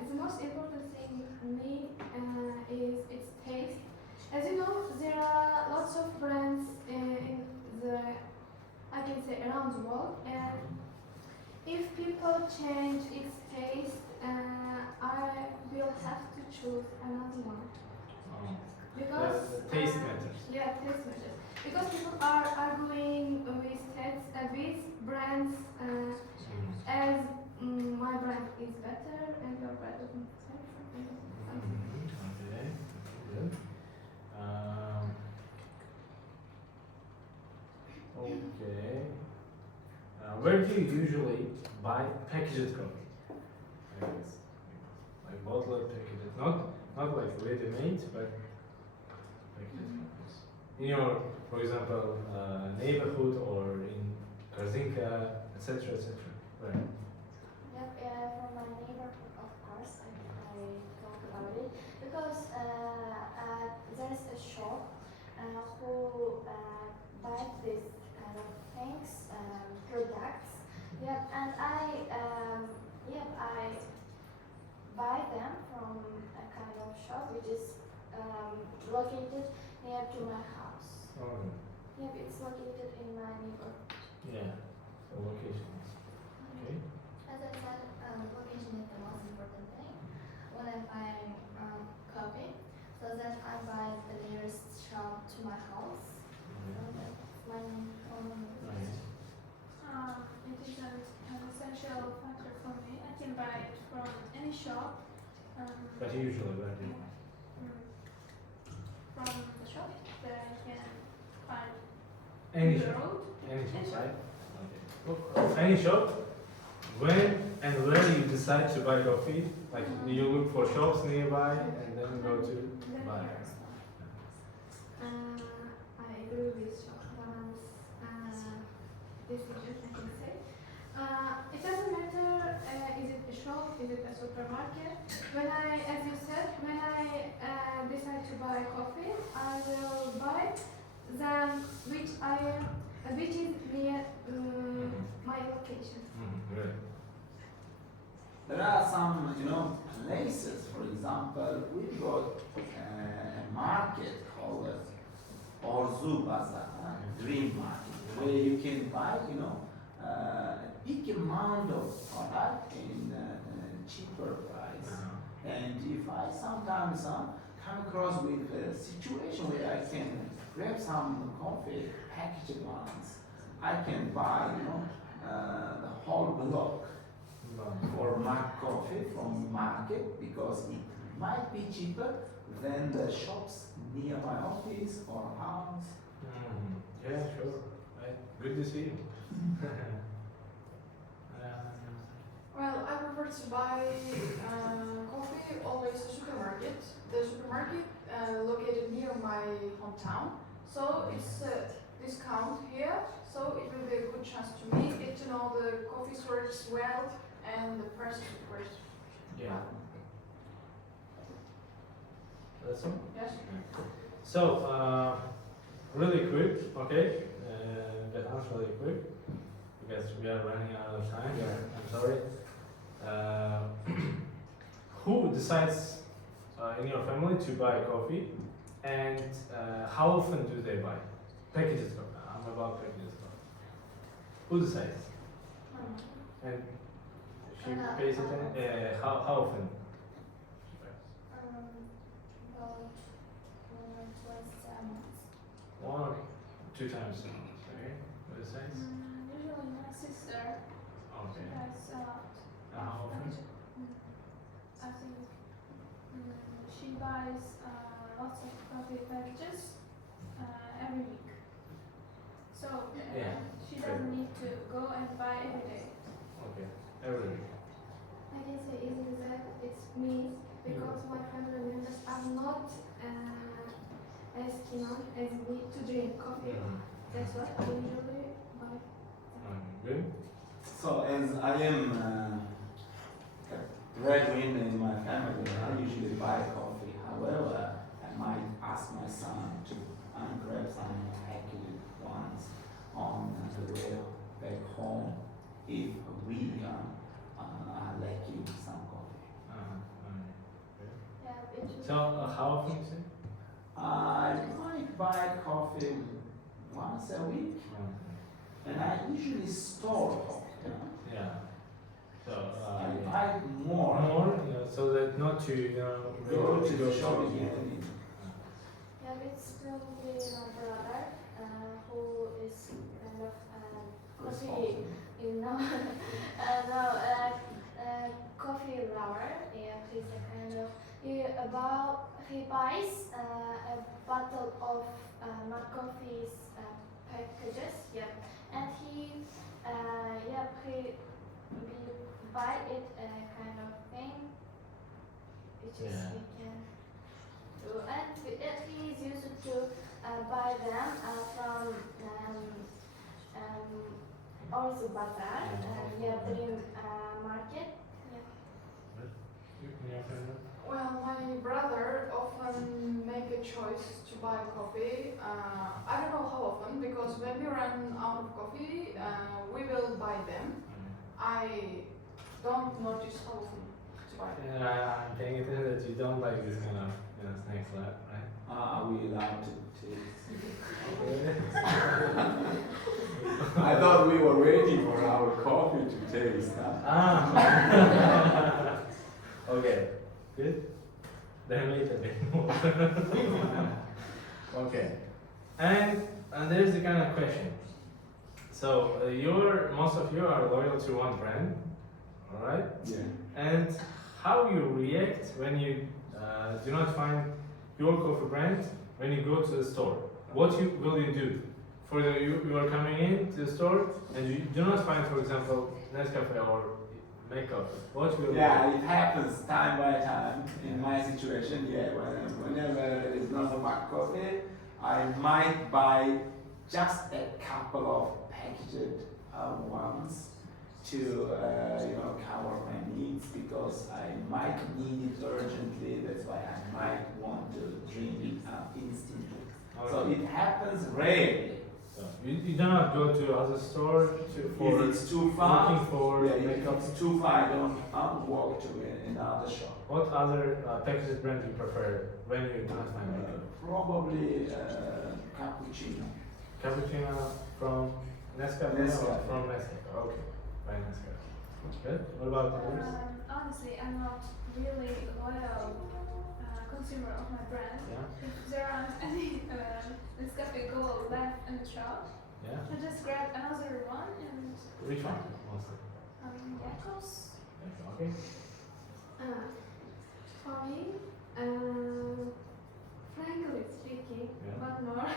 the most important thing for me is its taste. As you know, there are lots of brands in the, I can say, around the world, and if people change its taste, I will have to choose another one. Because Taste matters. Yeah, taste matters. Because people are arguing with brands as my brand is better and your brand is better. Okay, good. Okay. Where do you usually buy packaged coffee? I guess. Like bottled packaged, not like ready-made, but packaged coffees. In your, for example, neighborhood or in Karzinka, etc., etc. Right. Yep, from my neighborhood, of course, I talk about it because there is a shop who buy this kind of things, products. Yep, and I buy them from a kind of shop which is located near to my house. Okay. Yep, it's located in my neighborhood. Yeah. So locations. Okay. As I said, location is the most important thing when I find coffee, so that I buy the nearest shop to my house. So that's my only Nice. It is an essential factor for me. I can buy it from any shop. But usually, where do you? From the shop that I can find Any on the shop. road. Any shop, right? Okay. Any shop. When and where you decide to buy coffee, like you look for shops nearby and then go to buy. I agree with Shokran's decision, I can say. It doesn't matter, is it a shop, is it a supermarket? When I, as you said, when I decide to buy coffee, I will buy the which is near my location. Good. There are some, places. For example, we've got a market called Orzu Bazaar, Dream Market, where you can buy, a big amount of product in a cheaper price. And if I sometimes come across with a situation where I can grab some coffee, packaged ones, I can buy, the whole block for my coffee from market because it might be cheaper than the shops near my office or house. Yeah, sure. Right. Good to see you. Well, I prefer to buy coffee always a supermarket. The supermarket located near my hometown, so it's a discount here. So it will be a good chance to me get to know the coffee stores well and the prices, of course. Yeah. That's all. Yes. So, really quick, okay? That was really quick because we are running out of time. I'm sorry. Who decides in your family to buy coffee, and how often do they buy packages coffee? I'm about packages coffee. Who decides? And she pays attention. How often? About twice a month. 1 or 2 times a month. Okay. Who decides? Usually my sister Okay. buys a lot. How often? I think she buys lots of coffee packages every week. So Yeah. she doesn't need to go and buy every day. Okay. Every week. I can say easily that it's me because my family members are not as keen on as me to drink coffee. That's what I usually buy. Good. So as I am a breadwinner in my family, I usually buy coffee. However, I might ask my son to grab some packaged ones on the way back home if we are lacking some coffee. Yeah, it So, how often is it? I might buy coffee once a week, and I usually store coffee. Yeah. So, I buy more. more, so that not to, Go to the shop shopping. again. Yeah, it's probably my brother who is kind of coffee, coffee lover. Yeah, he's a kind of he buys a bottle of McCoffee's packages. Yeah, and he buy it kind of thing, which is Yeah. we can do, and he is used to buy them from also bazaar, Dream market. Well, my brother often make a choice to buy coffee. I don't know how often because when we run out of coffee, we will buy them. I don't notice how often to buy them. I'm paying attention that you don't like this kind of snacks, right? Are we allowed to taste? are waiting for our coffee to taste. Huh? Ah. Okay. Good. Then wait a bit more. Okay. And there's the kind of question. So most of you are loyal to one brand, all right? Yeah. And how you react when you do not find your coffee brand when you go to the store? What will you do? For you are coming in to the store and you do not find, for example, Nescafe or makeup. What will you Yeah, it happens time by time in my situation. Yeah, whenever there is not much coffee, I might buy just a couple of packaged ones to cover my needs because I might need it urgently. That's why I might want to drink it instantly. Okay. So it happens rarely. So you do not go to other store for If it's too far, looking for yeah, if makeup. it's too far, I don't walk to another shop. What other packaged brand do you prefer when you do not find makeup? Probably cappuccino. Cappuccino from Nescafe or Nescafe. from Nescafe? Okay, by Nescafe. Good. What about others? Honestly, I'm not really loyal consumer of my brand. Yeah. If there aren't any Nescafe Gold left in the shop, Yeah. I just grab another one and Which one mostly? Yakos. Okay. For me, frankly speaking, Yeah. one more,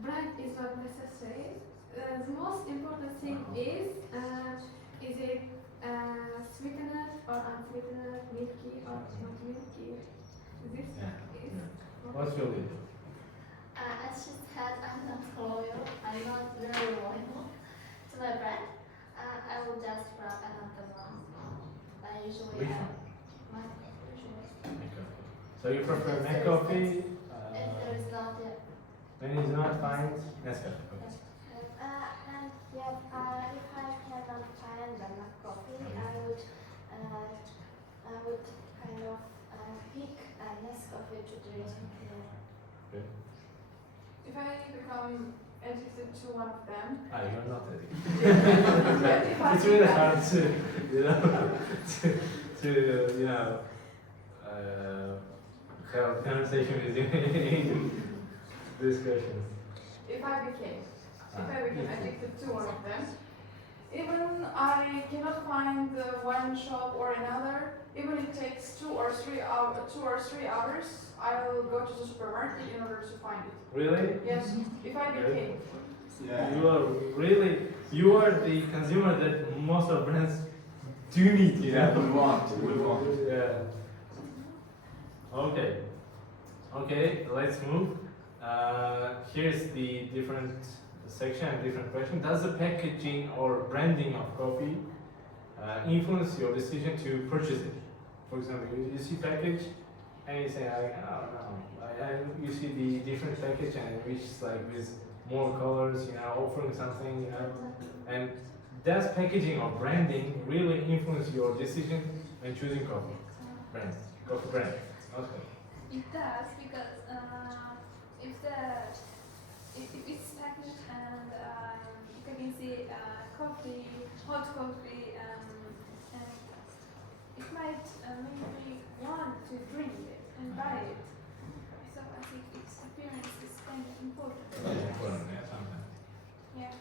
brand is not necessary. The most important thing is it sweetened or unsweetened, milky or not milky? This Yeah. is. Yeah. What will you do? As she said, I'm not loyal. I'm not very loyal to my brand. I will just grab another one. I usually Which have one? my usual. Makeup. So you prefer Nescafe If there is not yet. when you do not find Nescafe? Okay. And yeah, if I cannot find the coffee, I would kind of pick a Nescafe to drink. Good. If I become addicted to one of them, You're not ready. if I It's really become- hard to have conversation with you in these questions. if I became addicted to one of them, even I cannot find one shop or another, even it takes 2 or 3 hours, I will go to the supermarket in order to find it. Really? Yes, if I became. Yeah. You are the consumer that most of brands do need. Yeah, we want to. Yeah. Okay. Okay, let's move. Here's the different section and different question. Does the packaging or branding of coffee influence your decision to purchase it? For example, you see package and you say, I don't know. And you see the different package and which is like with more colors, offering something, And does packaging or branding really influence your decision when choosing coffee brand? Coffee brand. Okay. It does because if it's packaged and you can see coffee, hot coffee, and it might make me want to drink it and buy it. So I think its appearance is kind of important. Yeah, important, yeah, sometimes. Yeah.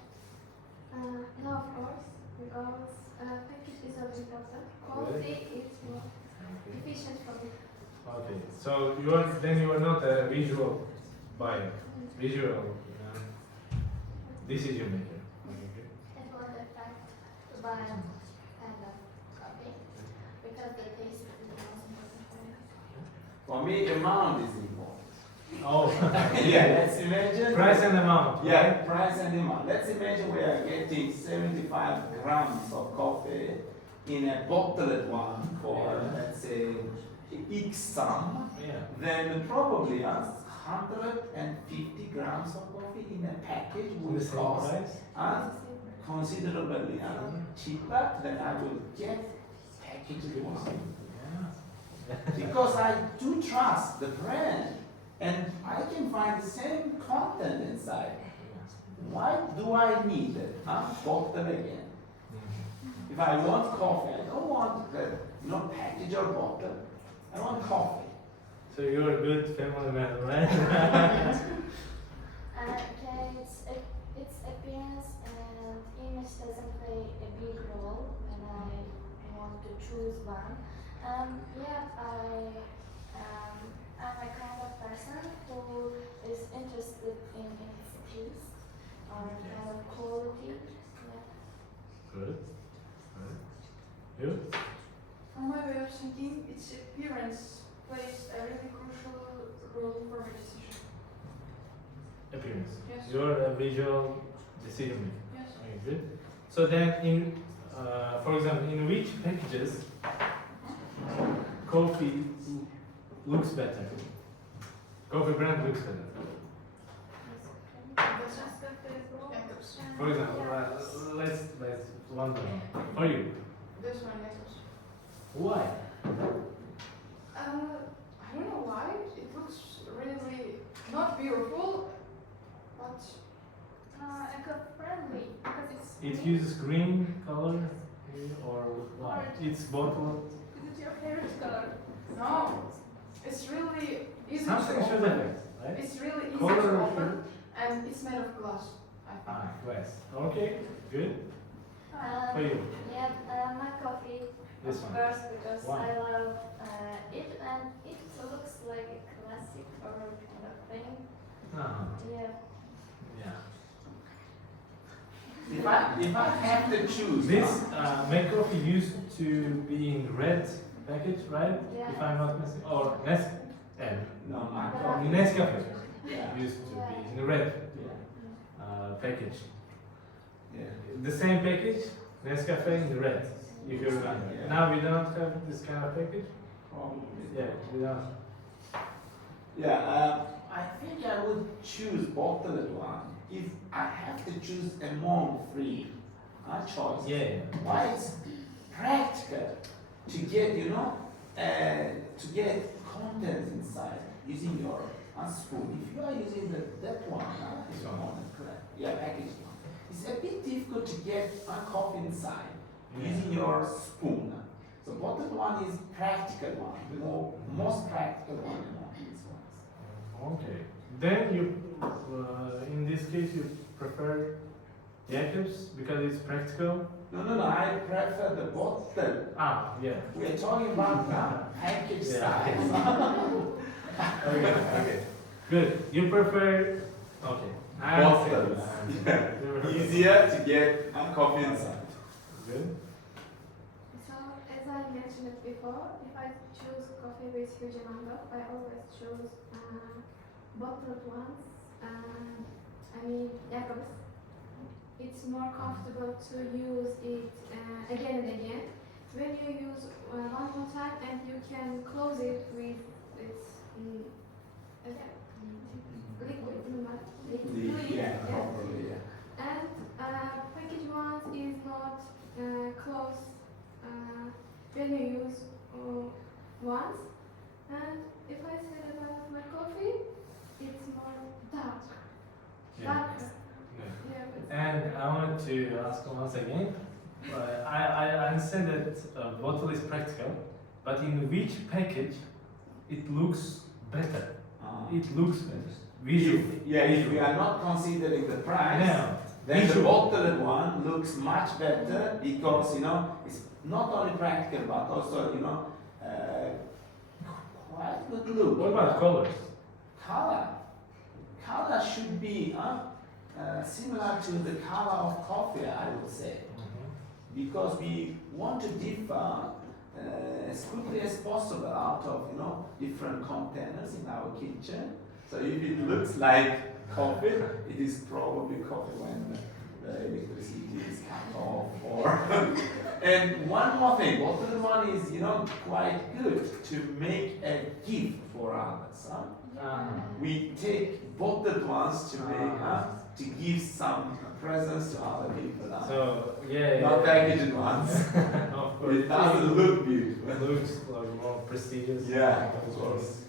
No, of course, because package is also important. Quality is more efficient for me. Okay. So you are not a visual buyer, visual decision maker. Okay. It won't affect to buy kind of coffee because the taste is the most important for me. For me, amount is important. Oh. Yeah, let's imagine. Price and amount. Yeah, price and amount. Let's imagine we are getting 75 grams of coffee in a bottled one for, let's say, X sum. Yeah. Then probably 150 grams of coffee in a package The would same cost price. considerably cheaper than I will get packaged one. Yeah. Because I do trust the brand and I can find the same content inside. why do I need it? Bottle again. If I want coffee, I don't want the package or bottle. I want coffee. So you're a good family man, right? Okay, its appearance and image doesn't play a big role when I want to choose one. Yeah, I'm a kind of person who is interested in its taste or kind of quality. Yeah. Good. You? From my way of thinking, its appearance plays a really crucial role for my decision. Appearance. Yes. You're a visual decision maker. Yes. Okay, good. So then, for example, in which packages coffee looks better? Coffee brand looks better. For example, let's one by one. For you, This one, yes. why? I don't know why. It looks really not beautiful, but eco-friendly because it's It uses green color or why? It's bottled. Is it your favorite color? no, it's really easy Something to should open. affect, right? It's really easy Color to open, should- and it's made of glass. I think. Ah, glass. Okay, good. For you, Yeah, my coffee, this of one. course, because Why? I love it and it looks like a classic or kind of thing. Uh-huh. Yeah. Yeah. If I have to choose, This make coffee used to be in red package, right? Yeah. If I'm not missing, or no, my coffee. Nescafe Yeah. used to be in the red Yeah. package. Yeah. The same package, Nescafe in the red. If you remember. Yeah. Now we don't have this kind of package. Probably. Yeah, we don't. Yeah, I think I would choose bottled one if I have to choose among three choice. Yeah. Why it's practical to get, to get content inside using your spoon. If you are using that one, this one, correct? Yeah, packaged one. It's a bit difficult to get coffee inside using your spoon. So bottled one is practical one, most practical one among these ones. Okay. Then you, in this case, you prefer Jacobs because it's practical. No, I prefer the bottle. Ah, yeah. We are talking about package Yeah. size. Okay. Good. You prefer. Okay. I Bottles. understand. Easier to get coffee inside. Good. So, as I mentioned it before, if I choose coffee with huge amount of, I always choose bottled ones. Jacobs. It's more comfortable to use it again and again. When you use one more time and you can close it with its liquid. Yeah, properly, yeah. And package one is not closed when you use once. And if I say about my coffee, it's more dark. Yeah. Darker. Yeah. Yeah, but And I wanted to ask once again. I understand that bottle is practical, but in which package it looks better? It looks better visually. If we are not considering the price, No. then the Visually. bottled one looks much better because it's not only practical but also quite good look. What about colors? Color should be similar to the color of coffee, I would say, because we want to differ as quickly as possible out of different containers in our kitchen. So if it looks like coffee, it is probably coffee when the electricity is cut off. And one more thing, bottled one is quite good to make a gift for others. We take bottled ones to make to give some presents to other people. So yeah. Not packaged ones. Of course. It doesn't look beautiful. It looks like more prestigious. Yeah, of course.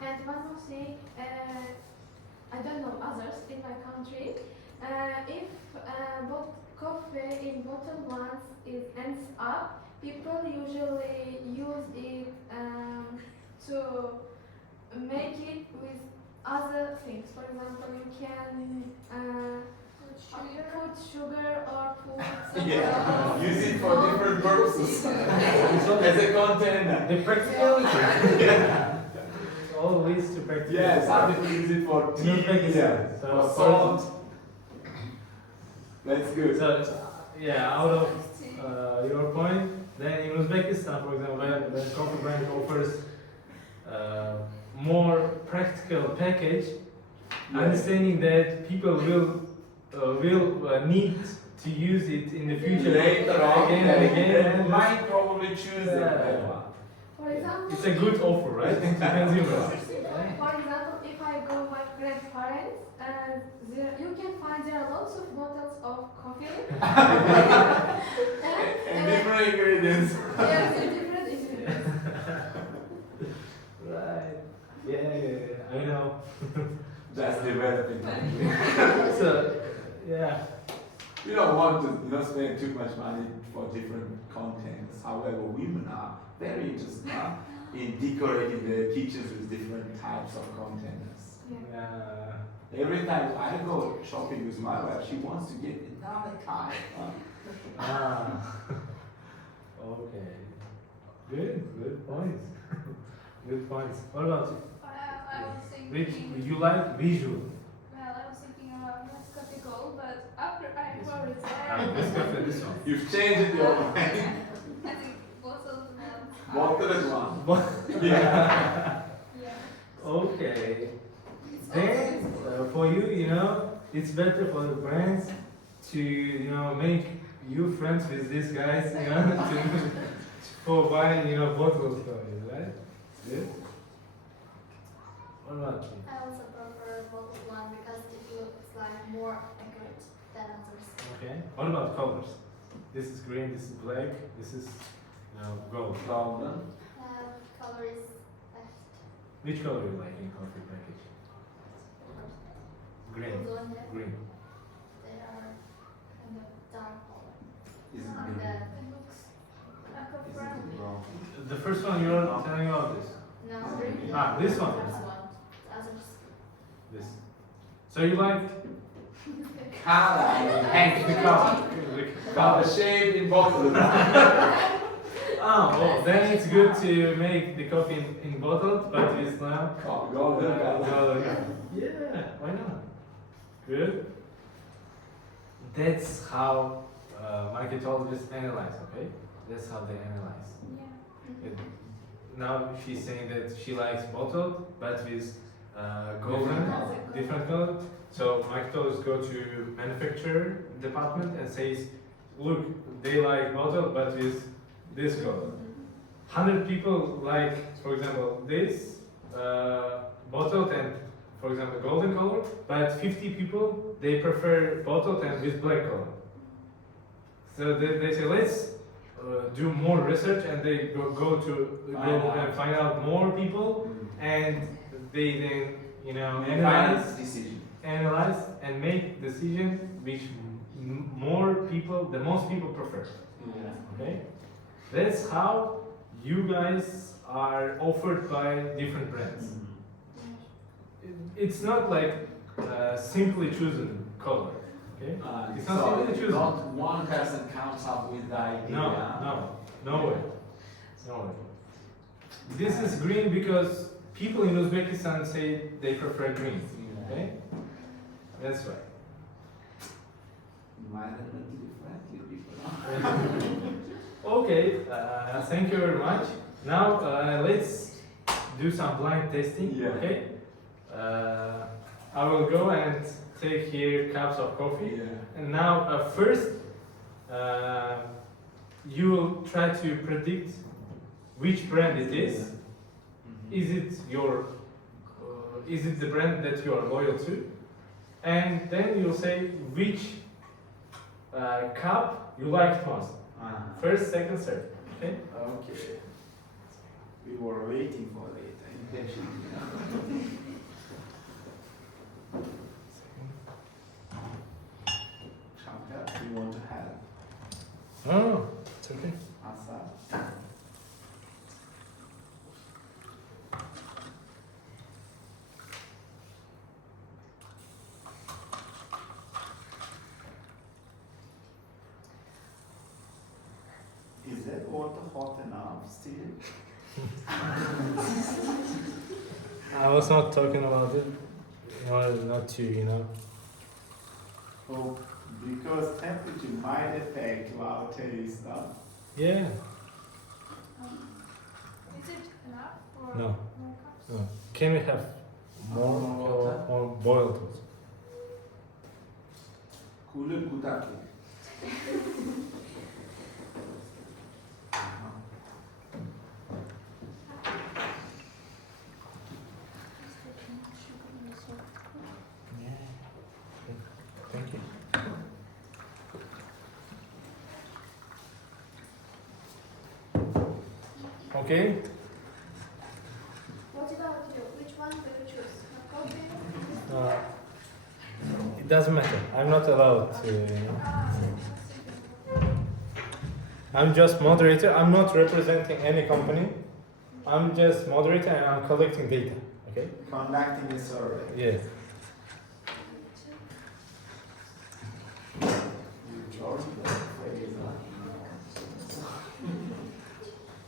and one more thing, I don't know others in my country. if coffee in bottle once it ends up, people usually use it to make it with other things. For example, you can put sugar or put some Yeah, use it for different purposes. As a container. The practicality. Always to practice. Yeah, some people use it for tea. Yeah, So, for salt. That's good. So, yeah, out of your point, then in Uzbekistan, for example, when coffee brand offers more practical package, understanding that people will need to use it in the future Later on, again and again. they might probably choose the better one. For example, It's a good offer, right, to consumers. For example, if I go with my grandparents, you can find there are lots of bottles of coffee. And different ingredients. Yes, and different ingredients. Right. Yeah, I know. Just developing. So, yeah. You don't want to spend too much money for different contents. However, women are very interested in decorating their kitchens with different types of containers. Every time I go shopping with my wife, she wants to get another type. Okay. Good points. Good points. What about you? I was Which thinking. you like visual? Well, I was thinking about Nescafe Gold, but after I This heard it, This one, this one. You've changed your mind. I think bottled Bottled one. one. Yeah. Yeah. Okay. It's Then for you, it's better for the brands to, make you friends with these guys, for buying, bottles for you, right? Good. What about you? I also prefer bottled one because it looks like more accurate than others. Okay. What about colors? This is green, this is black, this is, gold. Golden. Color is left. Which color you like in coffee package? Green. Golden, yeah. Green. They are kind of dark color. Is it Not green? that. It looks Is eco-friendly. it brown? The first one you're telling about this. No. This one. This one. The others. This. So you like Color. Hang the color. Color shade in bottle. well, then it's good to make the coffee in bottle, but it's now Golden color. Yeah, why not? Good. That's how marketologists analyze, okay? That's how they analyze. Yeah. It- now she's saying that she likes bottled, but with golden, different color. So marketologists go to manufacturer department and says, look, they like bottled, but with this color. 100 people like, for example, this bottled and, for example, golden color, but 50 people, they prefer bottled and with black color. So they say, let's do more research, and they go and find out more people, and they then, analyze and make decision which the most people prefer. Okay? That's how you guys are offered by different brands. It's not like simply chosen color. Okay? It's not So simply chosen. not one person comes up with the idea. No way. This is green because people in Uzbekistan say they prefer green. Okay? That's right. Environmentally friendly people. Okay, thank you very much. Now let's do some blind testing. Yeah. Okay. I will go and take here cups of coffee. Yeah. And now first, you will try to predict which brand it is. Is it is it the brand that you are loyal to? And then you'll say which cup you liked most. First, second, third. Okay? Okay. We were waiting for it impatiently. Oh, it's okay. Outside. Is that water hot enough still? I was not talking about it. No, not you, you know. Oh, because temperature might affect our taste, huh? Yeah. Is it enough or No. more cups? No. Can we have more More or boiled water? Cooler kutaki. Thank you. Okay. What about you? Which one do you choose? Coffee? It doesn't matter. I'm not allowed to. I'm just moderator. I'm not representing any company. I'm just moderator and I'm collecting data. Okay? Conducting a survey. Yes. George,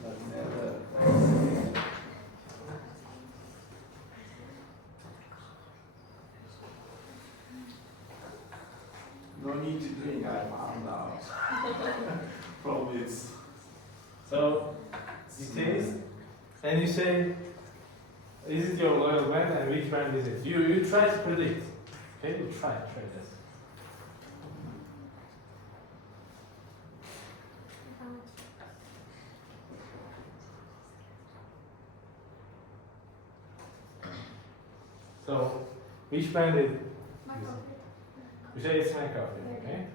but never. No need to drink, I found out. Probably it's. So you taste and you say, is it your loyal brand and which brand is it? You try to predict. Okay, you try this. So which brand is it? My coffee. You say it's my coffee, okay?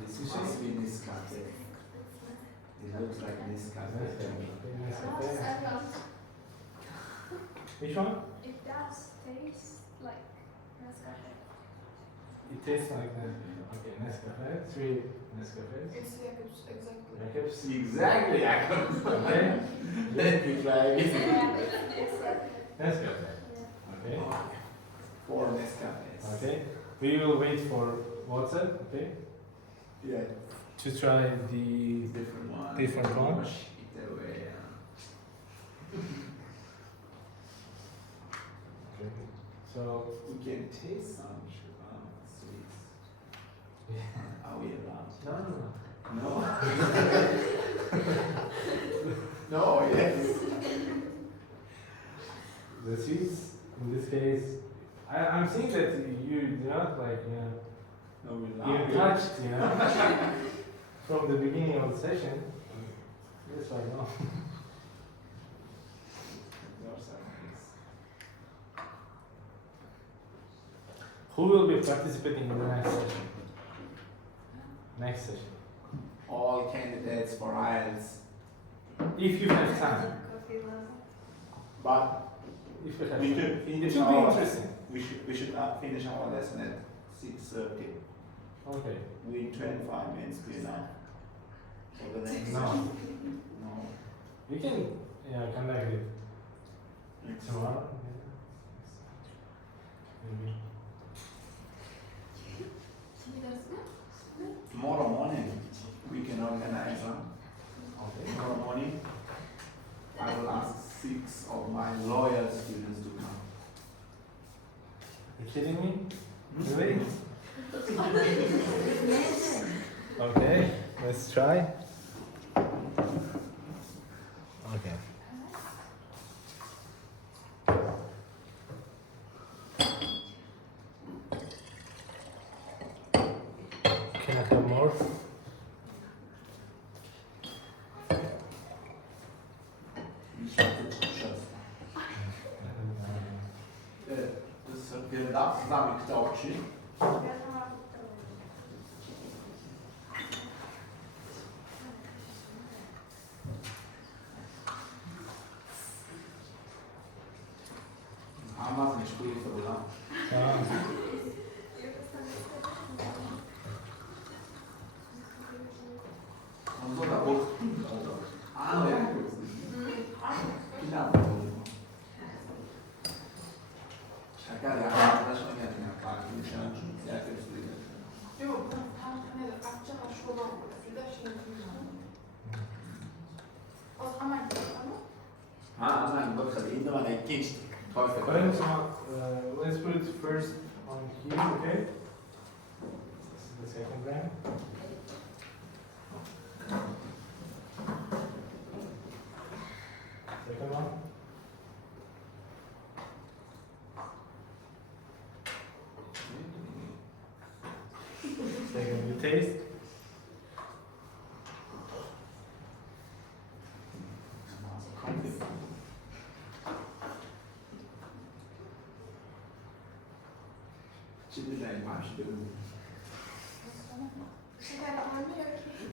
This must be Nescafe. It looks like Nescafe. Which one? It does taste like Nescafe. It tastes like Nescafe. Okay, Nescafe. 3 Nescafes. It's Jacob's, exactly. Jacobs. Exactly, I can. Okay. Let me try it. Nescafe. Okay. 4 Nescafes. Okay. We will wait for WhatsApp. Okay. Yeah. To try the Different one. Different one? Wash it away. Okay. So We can taste some sweets. yeah. Are we allowed? No. No? No, yes. The sweets in this case, I'm seeing that you do not like No, we're even allowed. touched from the beginning of the session. Yes, I know. Who will be participating in the next session? Next session. All candidates for IELTS. If you have time. But If you have we time. should It finish will be our interesting. we should finish our lesson at 6:30. Okay. We 25 minutes be enough for the next No. session. No. We can conduct it tomorrow. Maybe. Tomorrow morning we can organize them. Okay. Tomorrow morning I will ask 6 of my loyal students to come. You kidding me? Really? Okay, let's try. Okay. Can I have more? Wir darf zusammen klatschen. Haben wir es meşguliyet olan. Tamam. Ancora Ah, è Pilav oldu. Şaka ya. Arkadaşlar geldi ya. Farklı şu an ziyarete sürüyor. Yok, tam ne akçalar şu olan suda şey O zaman tamam. Ha, hemen bakalım. İndi bana genç. Perfect. Okay, so let's put it first on here, okay? This is the second brand. Second one. Second, you taste. Şimdi de var. Şimdi Şeker koymuyor ki.